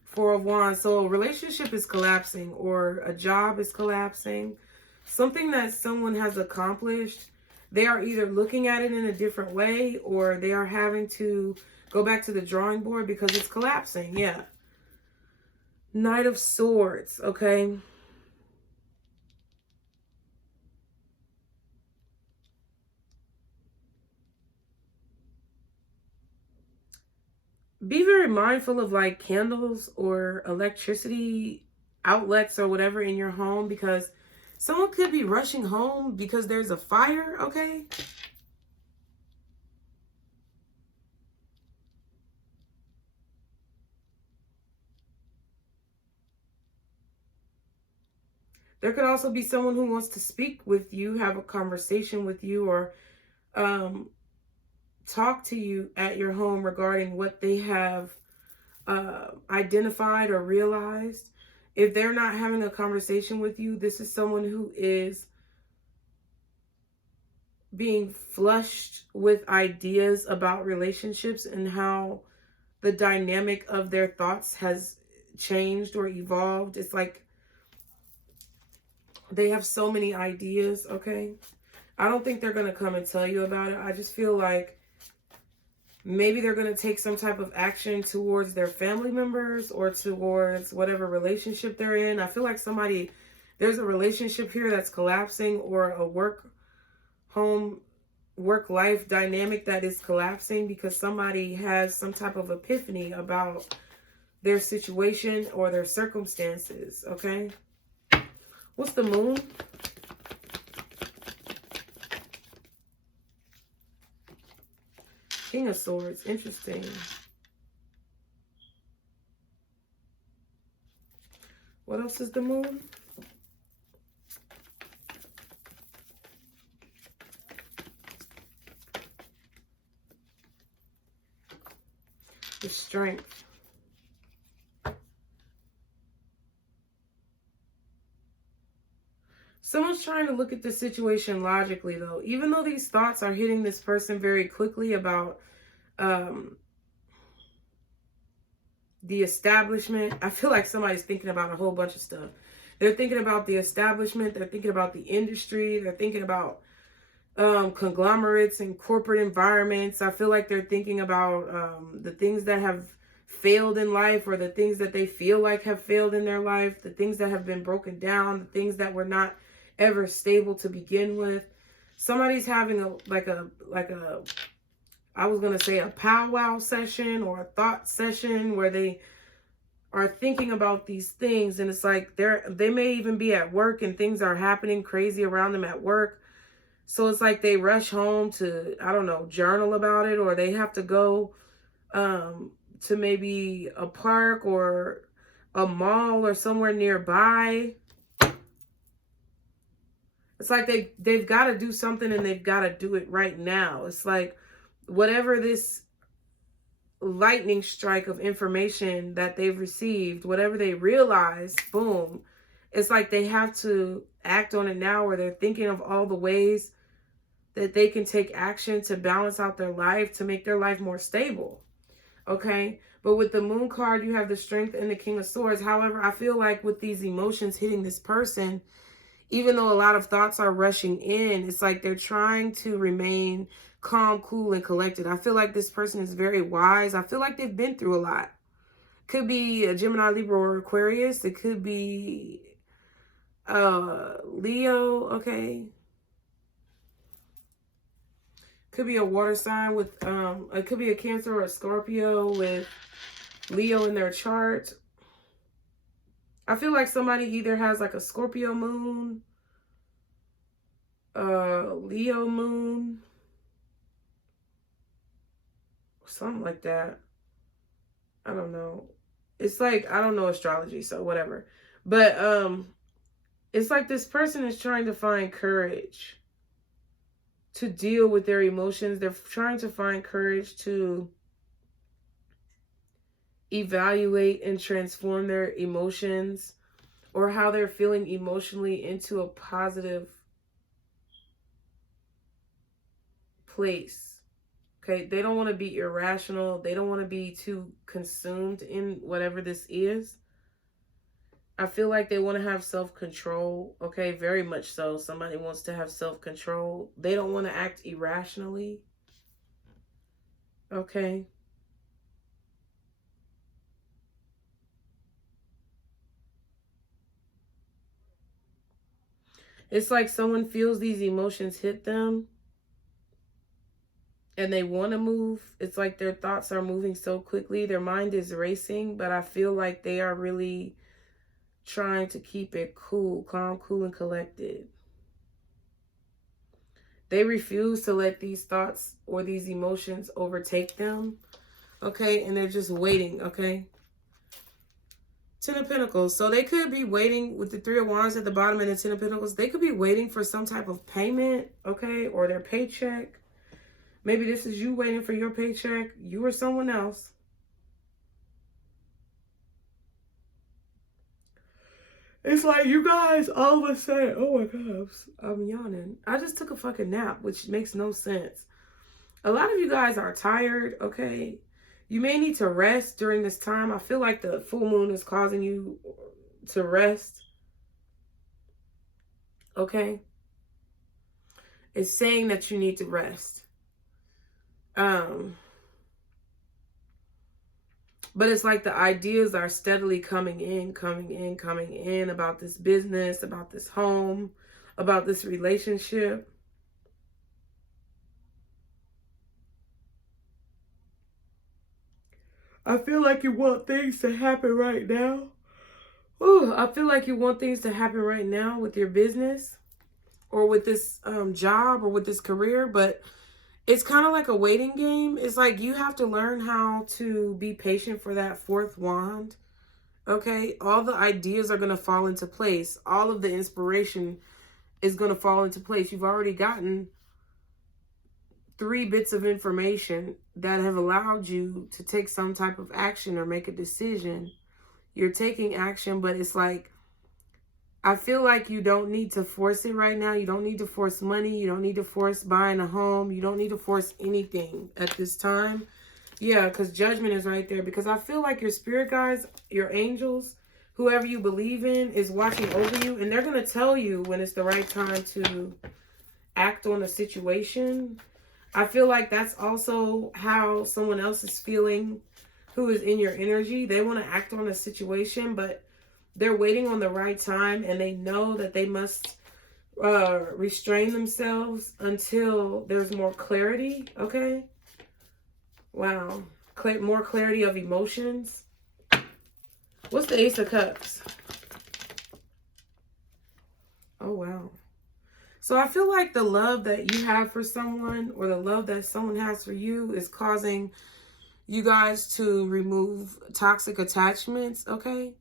Four of Wands. So a relationship is collapsing, or a job is collapsing. Something that someone has accomplished, they are either looking at it in a different way, or they are having to go back to the drawing board because it's collapsing. Yeah. Knight of Swords, okay? Be very mindful of like candles or electricity outlets or whatever in your home, because someone could be rushing home because there's a fire, okay? There could also be someone who wants to speak with you, have a conversation with you, or talk to you at your home regarding what they have identified or realized. If they're not having a conversation with you, this is someone who is being flushed with ideas about relationships and how the dynamic of their thoughts has changed or evolved. It's like they have so many ideas, okay? I don't think they're going to come and tell you about it. I just feel like maybe they're going to take some type of action towards their family members or towards whatever relationship they're in. I feel like there's a relationship here that's collapsing, or a work-life dynamic that is collapsing because somebody has some type of epiphany about their situation or their circumstances, okay? What's the moon? King of Swords. Interesting. What else is the moon? The Strength. Someone's trying to look at the situation logically, though. Even though these thoughts are hitting this person very quickly about the establishment, I feel like somebody's thinking about a whole bunch of stuff. They're thinking about the establishment. They're thinking about the industry. They're thinking about conglomerates and corporate environments. I feel like they're thinking about the things that have failed in life, or the things that they feel like have failed in their life, the things that have been broken down, the things that were not ever stable to begin with. Somebody's having I was going to say a powwow session or a thought session where they are thinking about these things, and it's like they may even be at work and things are happening crazy around them at work. So it's like they rush home to, I don't know, journal about it, or they have to go to maybe a park or a mall or somewhere nearby. It's like they've got to do something and they've got to do it right now. It's like whatever this lightning strike of information that they've received, whatever they realize, boom, it's like they have to act on it now, or they're thinking of all the ways that they can take action to balance out their life, to make their life more stable. Okay? But with the Moon card, you have the Strength and the King of Swords. However, I feel like with these emotions hitting this person, even though a lot of thoughts are rushing in, it's like they're trying to remain calm, cool, and collected. I feel like this person is very wise. I feel like they've been through a lot. Could be a Gemini, Libra, or Aquarius. It could be Leo, okay? Could be a water sign with, it could be a Cancer or a Scorpio with Leo in their chart. I feel like somebody either has like a Scorpio moon, Leo moon, something like that. I don't know. It's like, I don't know astrology, so whatever. But it's like this person is trying to find courage to deal with their emotions. They're trying to find courage to evaluate and transform their emotions, or how they're feeling emotionally, into a positive place. Okay, they don't want to be irrational. They don't want to be too consumed in whatever this is. I feel like they want to have self-control. Okay, very much so. Somebody wants to have self-control. They don't want to act irrationally. Okay. It's like someone feels these emotions hit them and they want to move. It's like their thoughts are moving so quickly. Their mind is racing, but I feel like they are really trying to keep it cool, calm, cool, and collected. They refuse to let these thoughts or these emotions overtake them. Okay, and they're just waiting, okay? Ten of Pentacles. So they could be waiting with the Three of Wands at the bottom and the Ten of Pentacles. They could be waiting for some type of payment, okay, or their paycheck. Maybe this is you waiting for your paycheck. You or someone else. It's like you guys all of a sudden, oh my God, I'm yawning. I just took a fucking nap, which makes no sense. A lot of you guys are tired, okay? You may need to rest during this time. I feel like the full moon is causing you to rest. Okay? It's saying that you need to rest. But it's like the ideas are steadily coming in about this business, about this home, about this relationship. I feel like you want things to happen right now. Ooh, I feel like you want things to happen right now with your business or with this job or with this career, but it's kind of like a waiting game. It's like you have to learn how to be patient for that fourth wand. Okay? All the ideas are going to fall into place. All of the inspiration is going to fall into place. You've already gotten 3 bits of information that have allowed you to take some type of action or make a decision. You're taking action, but it's like, I feel like you don't need to force it right now. You don't need to force money. You don't need to force buying a home. You don't need to force anything at this time. Yeah, because judgment is right there. Because I feel like your spirit guides, your angels, whoever you believe in is watching over you. And they're going to tell you when it's the right time to act on a situation. I feel like that's also how someone else is feeling who is in your energy. They want to act on a situation, but they're waiting on the right time, and they know that they must restrain themselves until there's more clarity, okay? Wow. More clarity of emotions. What's the Ace of Cups? Oh, wow. So I feel like the love that you have for someone, or the love that someone has for you, is causing you guys to remove toxic attachments, okay?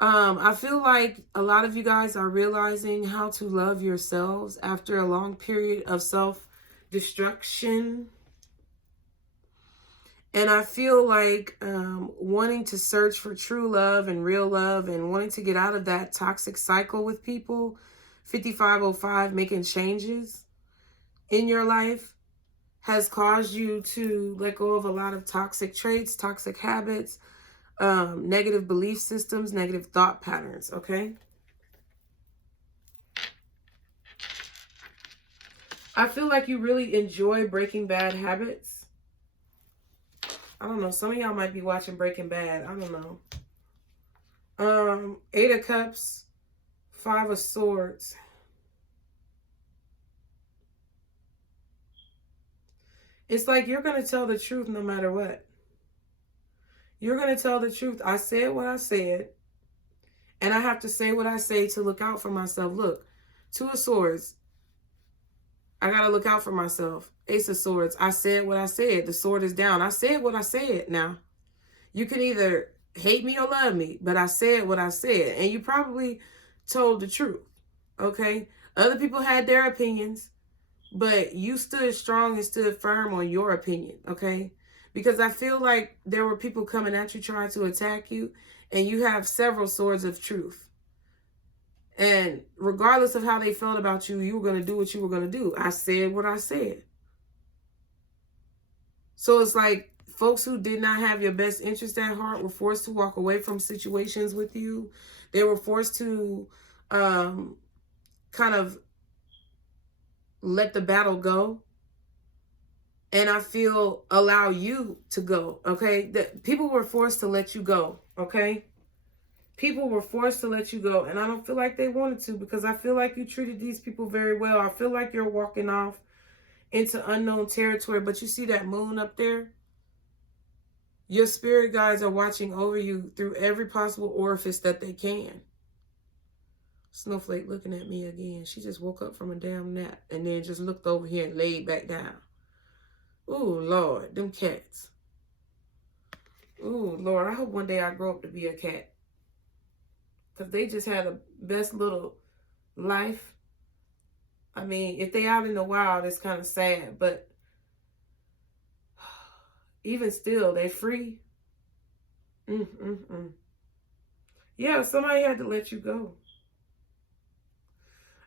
I feel like a lot of you guys are realizing how to love yourselves after a long period of self-destruction. And I feel like wanting to search for true love and real love and wanting to get out of that toxic cycle with people, 5505, making changes in your life has caused you to let go of a lot of toxic traits, toxic habits, negative belief systems, negative thought patterns, okay? I feel like you really enjoy breaking bad habits. I don't know. Some of y'all might be watching Breaking Bad. I don't know. 8 of Cups, 5 of Swords. It's like you're going to tell the truth no matter what. You're going to tell the truth. I said what I said. And I have to say what I say to look out for myself. Look, 2 of Swords. I got to look out for myself. Ace of Swords. I said what I said. The sword is down. I said what I said now. You can either hate me or love me, but I said what I said. And you probably told the truth, okay? Other people had their opinions, but you stood strong and stood firm on your opinion, okay? Because I feel like there were people coming at you trying to attack you, and you have several swords of truth. And regardless of how they felt about you, you were going to do what you were going to do. I said what I said. So it's like folks who did not have your best interest at heart were forced to walk away from situations with you. They were forced to kind of let the battle go. And I feel allow you to go, okay? That people were forced to let you go, okay? People were forced to let you go, and I don't feel like they wanted to because I feel like you treated these people very well. I feel like you're walking off into unknown territory, but you see that moon up there? Your spirit guides are watching over you through every possible orifice that they can. Snowflake looking at me again. She just woke up from a damn nap and then just looked over here and laid back down. Ooh, Lord, them cats. Ooh, Lord, I hope one day I grow up to be a cat. Because they just had the best little life. I mean, if they out in the wild, it's kind of sad. But even still, they free. Yeah, somebody had to let you go.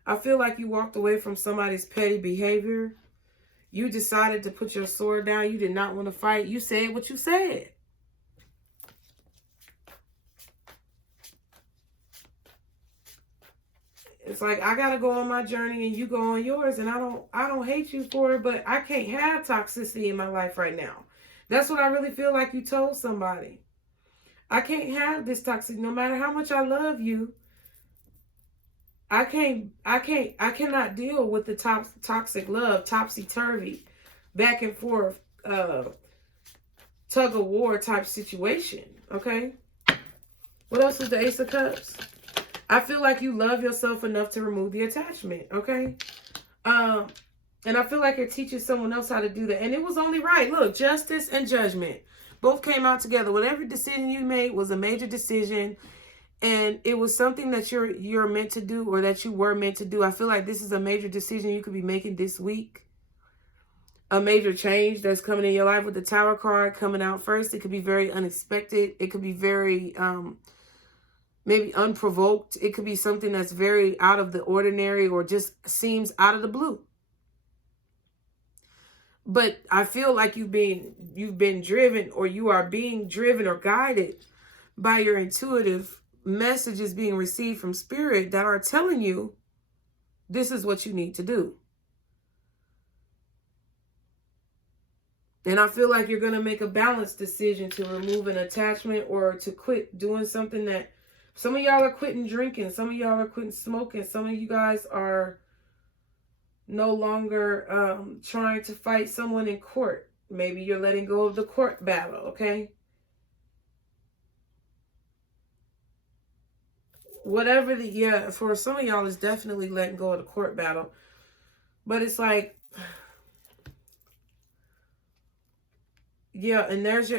I feel like you walked away from somebody's petty behavior. You decided to put your sword down. You did not want to fight. You said what you said. It's like, I got to go on my journey and you go on yours. And I don't hate you for it, but I can't have toxicity in my life right now. That's what I really feel like you told somebody. I can't have this toxic, no matter how much I love you. I cannot deal with the toxic love, topsy-turvy, back and forth, tug of war type situation. Okay. What else is the Ace of Cups? I feel like you love yourself enough to remove the attachment. Okay. And I feel like you're teaching someone else how to do that. And it was only right. Look, justice and judgment both came out together. Whatever decision you made was a major decision. And it was something that you're meant to do, or that you were meant to do. I feel like this is a major decision you could be making this week. A major change that's coming in your life with the Tower card coming out first. It could be very unexpected. It could be very maybe unprovoked. It could be something that's very out of the ordinary or just seems out of the blue. But I feel like you've been driven, or you are being driven or guided by your intuitive messages being received from spirit that are telling you this is what you need to do. And I feel like you're going to make a balanced decision to remove an attachment or to quit doing something that some of y'all are quitting drinking. Some of y'all are quitting smoking. Some of you guys are no longer trying to fight someone in court. Maybe you're letting go of the court battle, okay? Whatever for some of y'all, it's definitely letting go of the court battle. But it's like, Yeah, and there's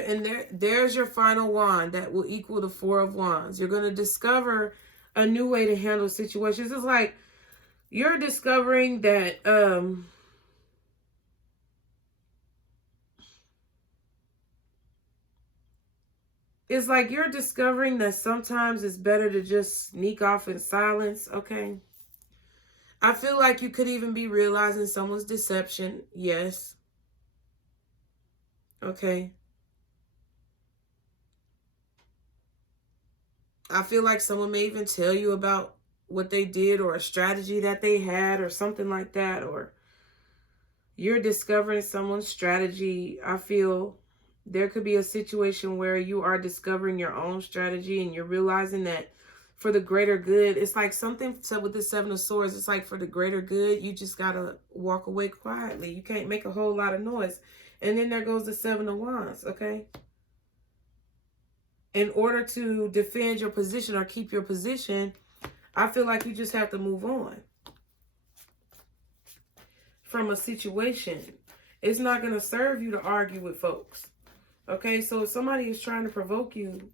your final wand that will equal the Four of Wands. You're going to discover a new way to handle situations. It's like you're discovering that it's like you're discovering that sometimes it's better to just sneak off in silence, okay? I feel like you could even be realizing someone's deception. Yes. Okay. I feel like someone may even tell you about what they did or a strategy that they had or something like that, or you're discovering someone's strategy. I feel there could be a situation where you are discovering your own strategy and you're realizing that for the greater good, it's like something said with the Seven of Swords. It's like for the greater good, you just got to walk away quietly. You can't make a whole lot of noise. And then there goes the Seven of Wands, okay? In order to defend your position or keep your position, I feel like you just have to move on from a situation. It's not going to serve you to argue with folks. Okay, so if somebody is trying to provoke you,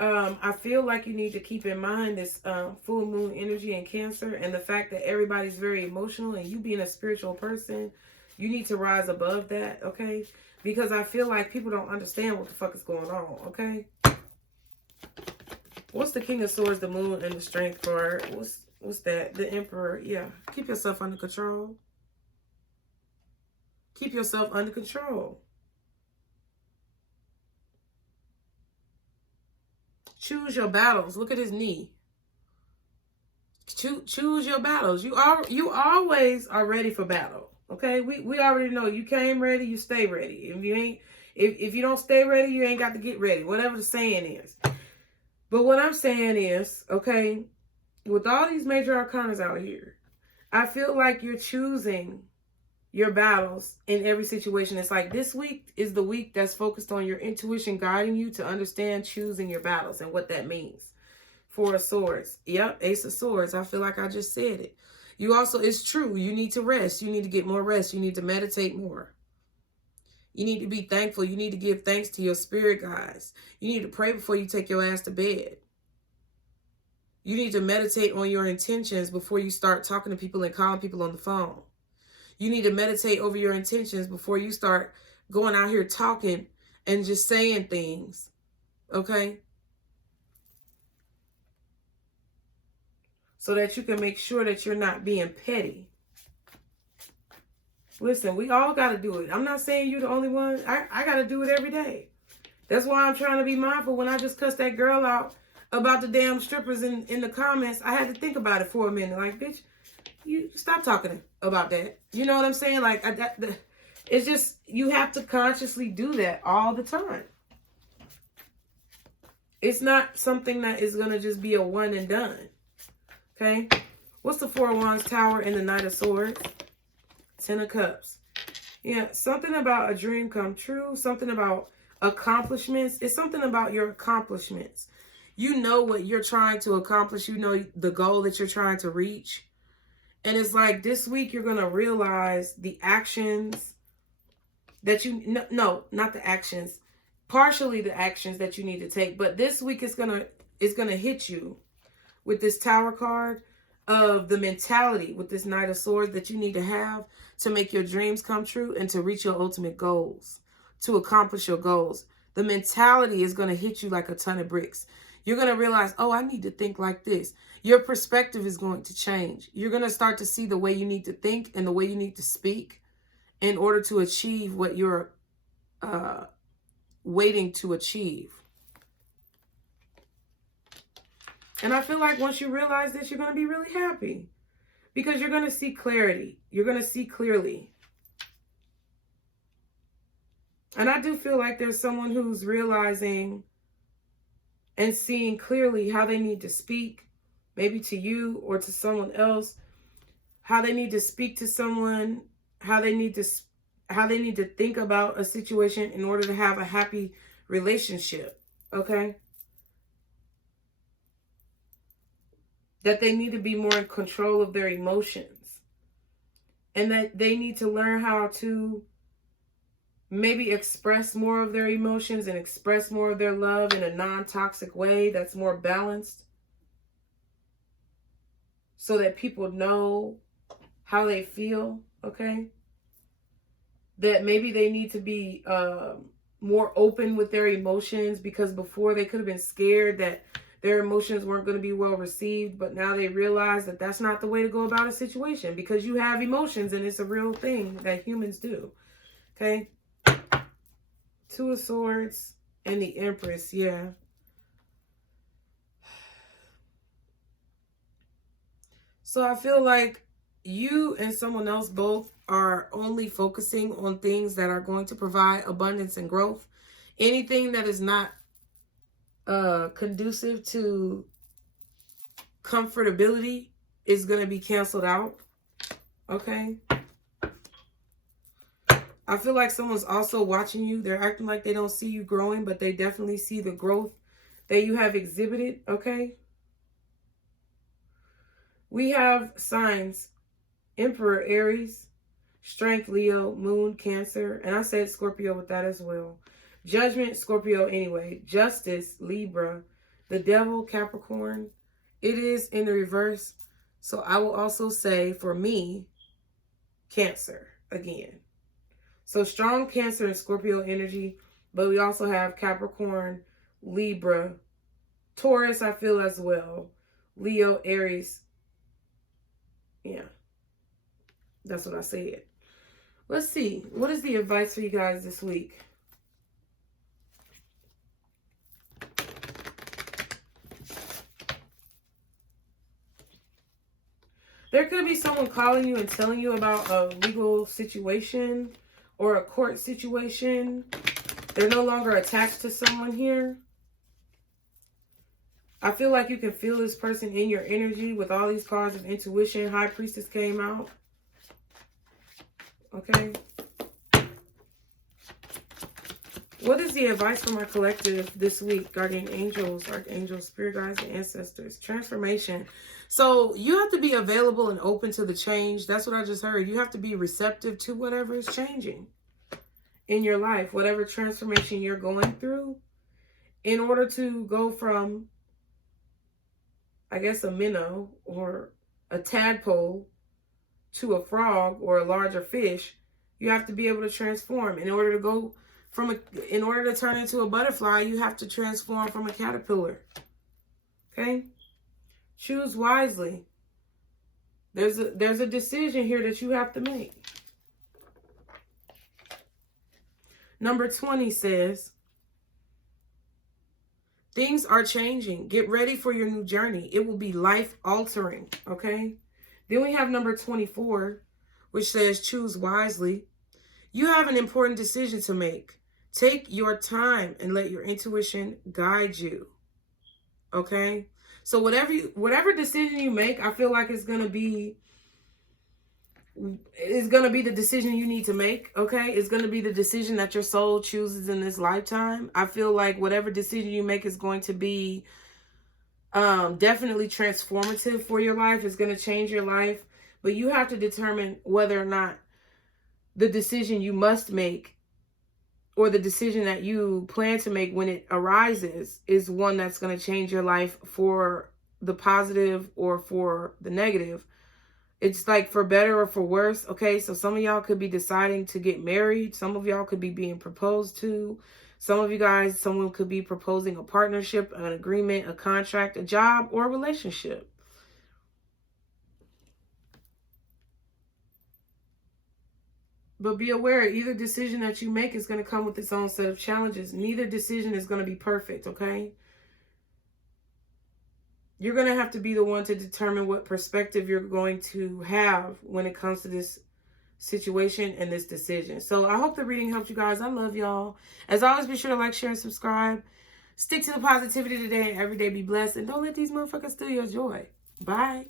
I feel like you need to keep in mind this full moon energy in Cancer and the fact that everybody's very emotional, and you being a spiritual person, you need to rise above that, okay? Because I feel like people don't understand what the fuck is going on, okay? What's the King of Swords, the Moon, and the Strength card? What's that? The Emperor. Yeah. Keep yourself under control. Keep yourself under control. Choose your battles. Look at his knee. Choose your battles. You always are ready for battle. Okay? We already know you came ready, you stay ready. If you don't stay ready, you ain't got to get ready. Whatever the saying is. But what I'm saying is, okay, with all these major arcanas out here, I feel like you're choosing your battles in every situation. It's like this week is the week that's focused on your intuition guiding you to understand choosing your battles and what that means. Four of Swords. Yep, Ace of Swords. I feel like I just said it. You also, it's true, you need to rest. You need to get more rest. You need to meditate more. You need to be thankful. You need to give thanks to your spirit guides. You need to pray before you take your ass to bed. You need to meditate on your intentions before you start talking to people and calling people on the phone. You need to meditate over your intentions before you start going out here talking and just saying things. Okay? So that you can make sure that you're not being petty. Listen, we all got to do it. I'm not saying you're the only one. I got to do it every day. That's why I'm trying to be mindful. When I just cussed that girl out about the damn strippers in the comments, I had to think about it for a minute. Like, bitch, you stop talking about that. You know what I'm saying? Like, it's just, you have to consciously do that all the time. It's not something that is going to just be a one and done. Okay? What's the Four of Wands, Tower, and the Knight of Swords? Ten of Cups. Yeah, something about a dream come true. Something about accomplishments. It's something about your accomplishments. You know what you're trying to accomplish. You know the goal that you're trying to reach. And it's like this week you're going to realize the actions that you... No, not the actions. Partially the actions that you need to take. But this week it's going to hit you with this Tower card of the mentality with this Knight of Swords that you need to have to make your dreams come true and to reach your ultimate goals, to accomplish your goals. The mentality is going to hit you like a ton of bricks. You're going to realize, oh, I need to think like this. Your perspective is going to change. You're going to start to see the way you need to think and the way you need to speak in order to achieve what you're waiting to achieve. And I feel like once you realize this, you're going to be really happy because you're going to see clarity. You're going to see clearly. And I do feel like there's someone who's realizing and seeing clearly how they need to speak, maybe to you or to someone else, how they need to speak to someone, how they need to think about a situation in order to have a happy relationship, okay? That they need to be more in control of their emotions. And that they need to learn how to maybe express more of their emotions and express more of their love in a non-toxic way that's more balanced, so that people know how they feel, okay? That maybe they need to be more open with their emotions, because before they could have been scared that their emotions weren't going to be well received, but now they realize that that's not the way to go about a situation, because you have emotions and it's a real thing that humans do, okay? Two of Swords and the Empress, yeah. So I feel like you and someone else both are only focusing on things that are going to provide abundance and growth. Anything that is not conducive to comfortability is going to be canceled out, okay? I feel like someone's also watching you. They're acting like they don't see you growing, but they definitely see the growth that you have exhibited, okay? We have signs: Emperor, Aries; Strength, Leo; Moon, Cancer. And I said Scorpio with that as well. Judgment, Scorpio anyway. Justice, Libra. The Devil, Capricorn. It is in the reverse. So I will also say, for me, Cancer again. So strong Cancer and Scorpio energy, but we also have Capricorn, Libra, Taurus, I feel as well. Leo, Aries. Yeah, that's what I said. Let's see. What is the advice for you guys this week? There could be someone calling you and telling you about a legal situation or a court situation. They're no longer attached to someone here. I feel like you can feel this person in your energy with all these cards of intuition. High Priestess came out. Okay. What is the advice for my collective this week? Guardian angels, archangels, spirit guides, and ancestors. Transformation. So you have to be available and open to the change. That's what I just heard. You have to be receptive to whatever is changing in your life, whatever transformation you're going through, in order to go from, I guess, a minnow or a tadpole to a frog or a larger fish. You have to be able to transform. In order to go from in order to turn into a butterfly, you have to transform from a caterpillar. Okay? Choose wisely. There's a decision here that you have to make. Number 20 says, things are changing. Get ready for your new journey. It will be life-altering, okay? Then we have number 24, which says, choose wisely. You have an important decision to make. Take your time and let your intuition guide you, okay? So whatever decision you make, I feel like it's going to be the decision you need to make, okay? It's going to be the decision that your soul chooses in this lifetime. I feel like whatever decision you make is going to be definitely transformative for your life. It's going to change your life. But you have to determine whether or not the decision you must make, or the decision that you plan to make when it arises, is one that's going to change your life for the positive or for the negative. It's like for better or for worse, okay? So some of y'all could be deciding to get married. Some of y'all could be being proposed to. Some of you guys, someone could be proposing a partnership, an agreement, a contract, a job, or a relationship. But be aware, either decision that you make is going to come with its own set of challenges. Neither decision is going to be perfect, okay? You're going to have to be the one to determine what perspective you're going to have when it comes to this situation and this decision. So I hope the reading helped you guys. I love y'all. As always, be sure to like, share, and subscribe. Stick to the positivity today and every day. Be blessed. And don't let these motherfuckers steal your joy. Bye.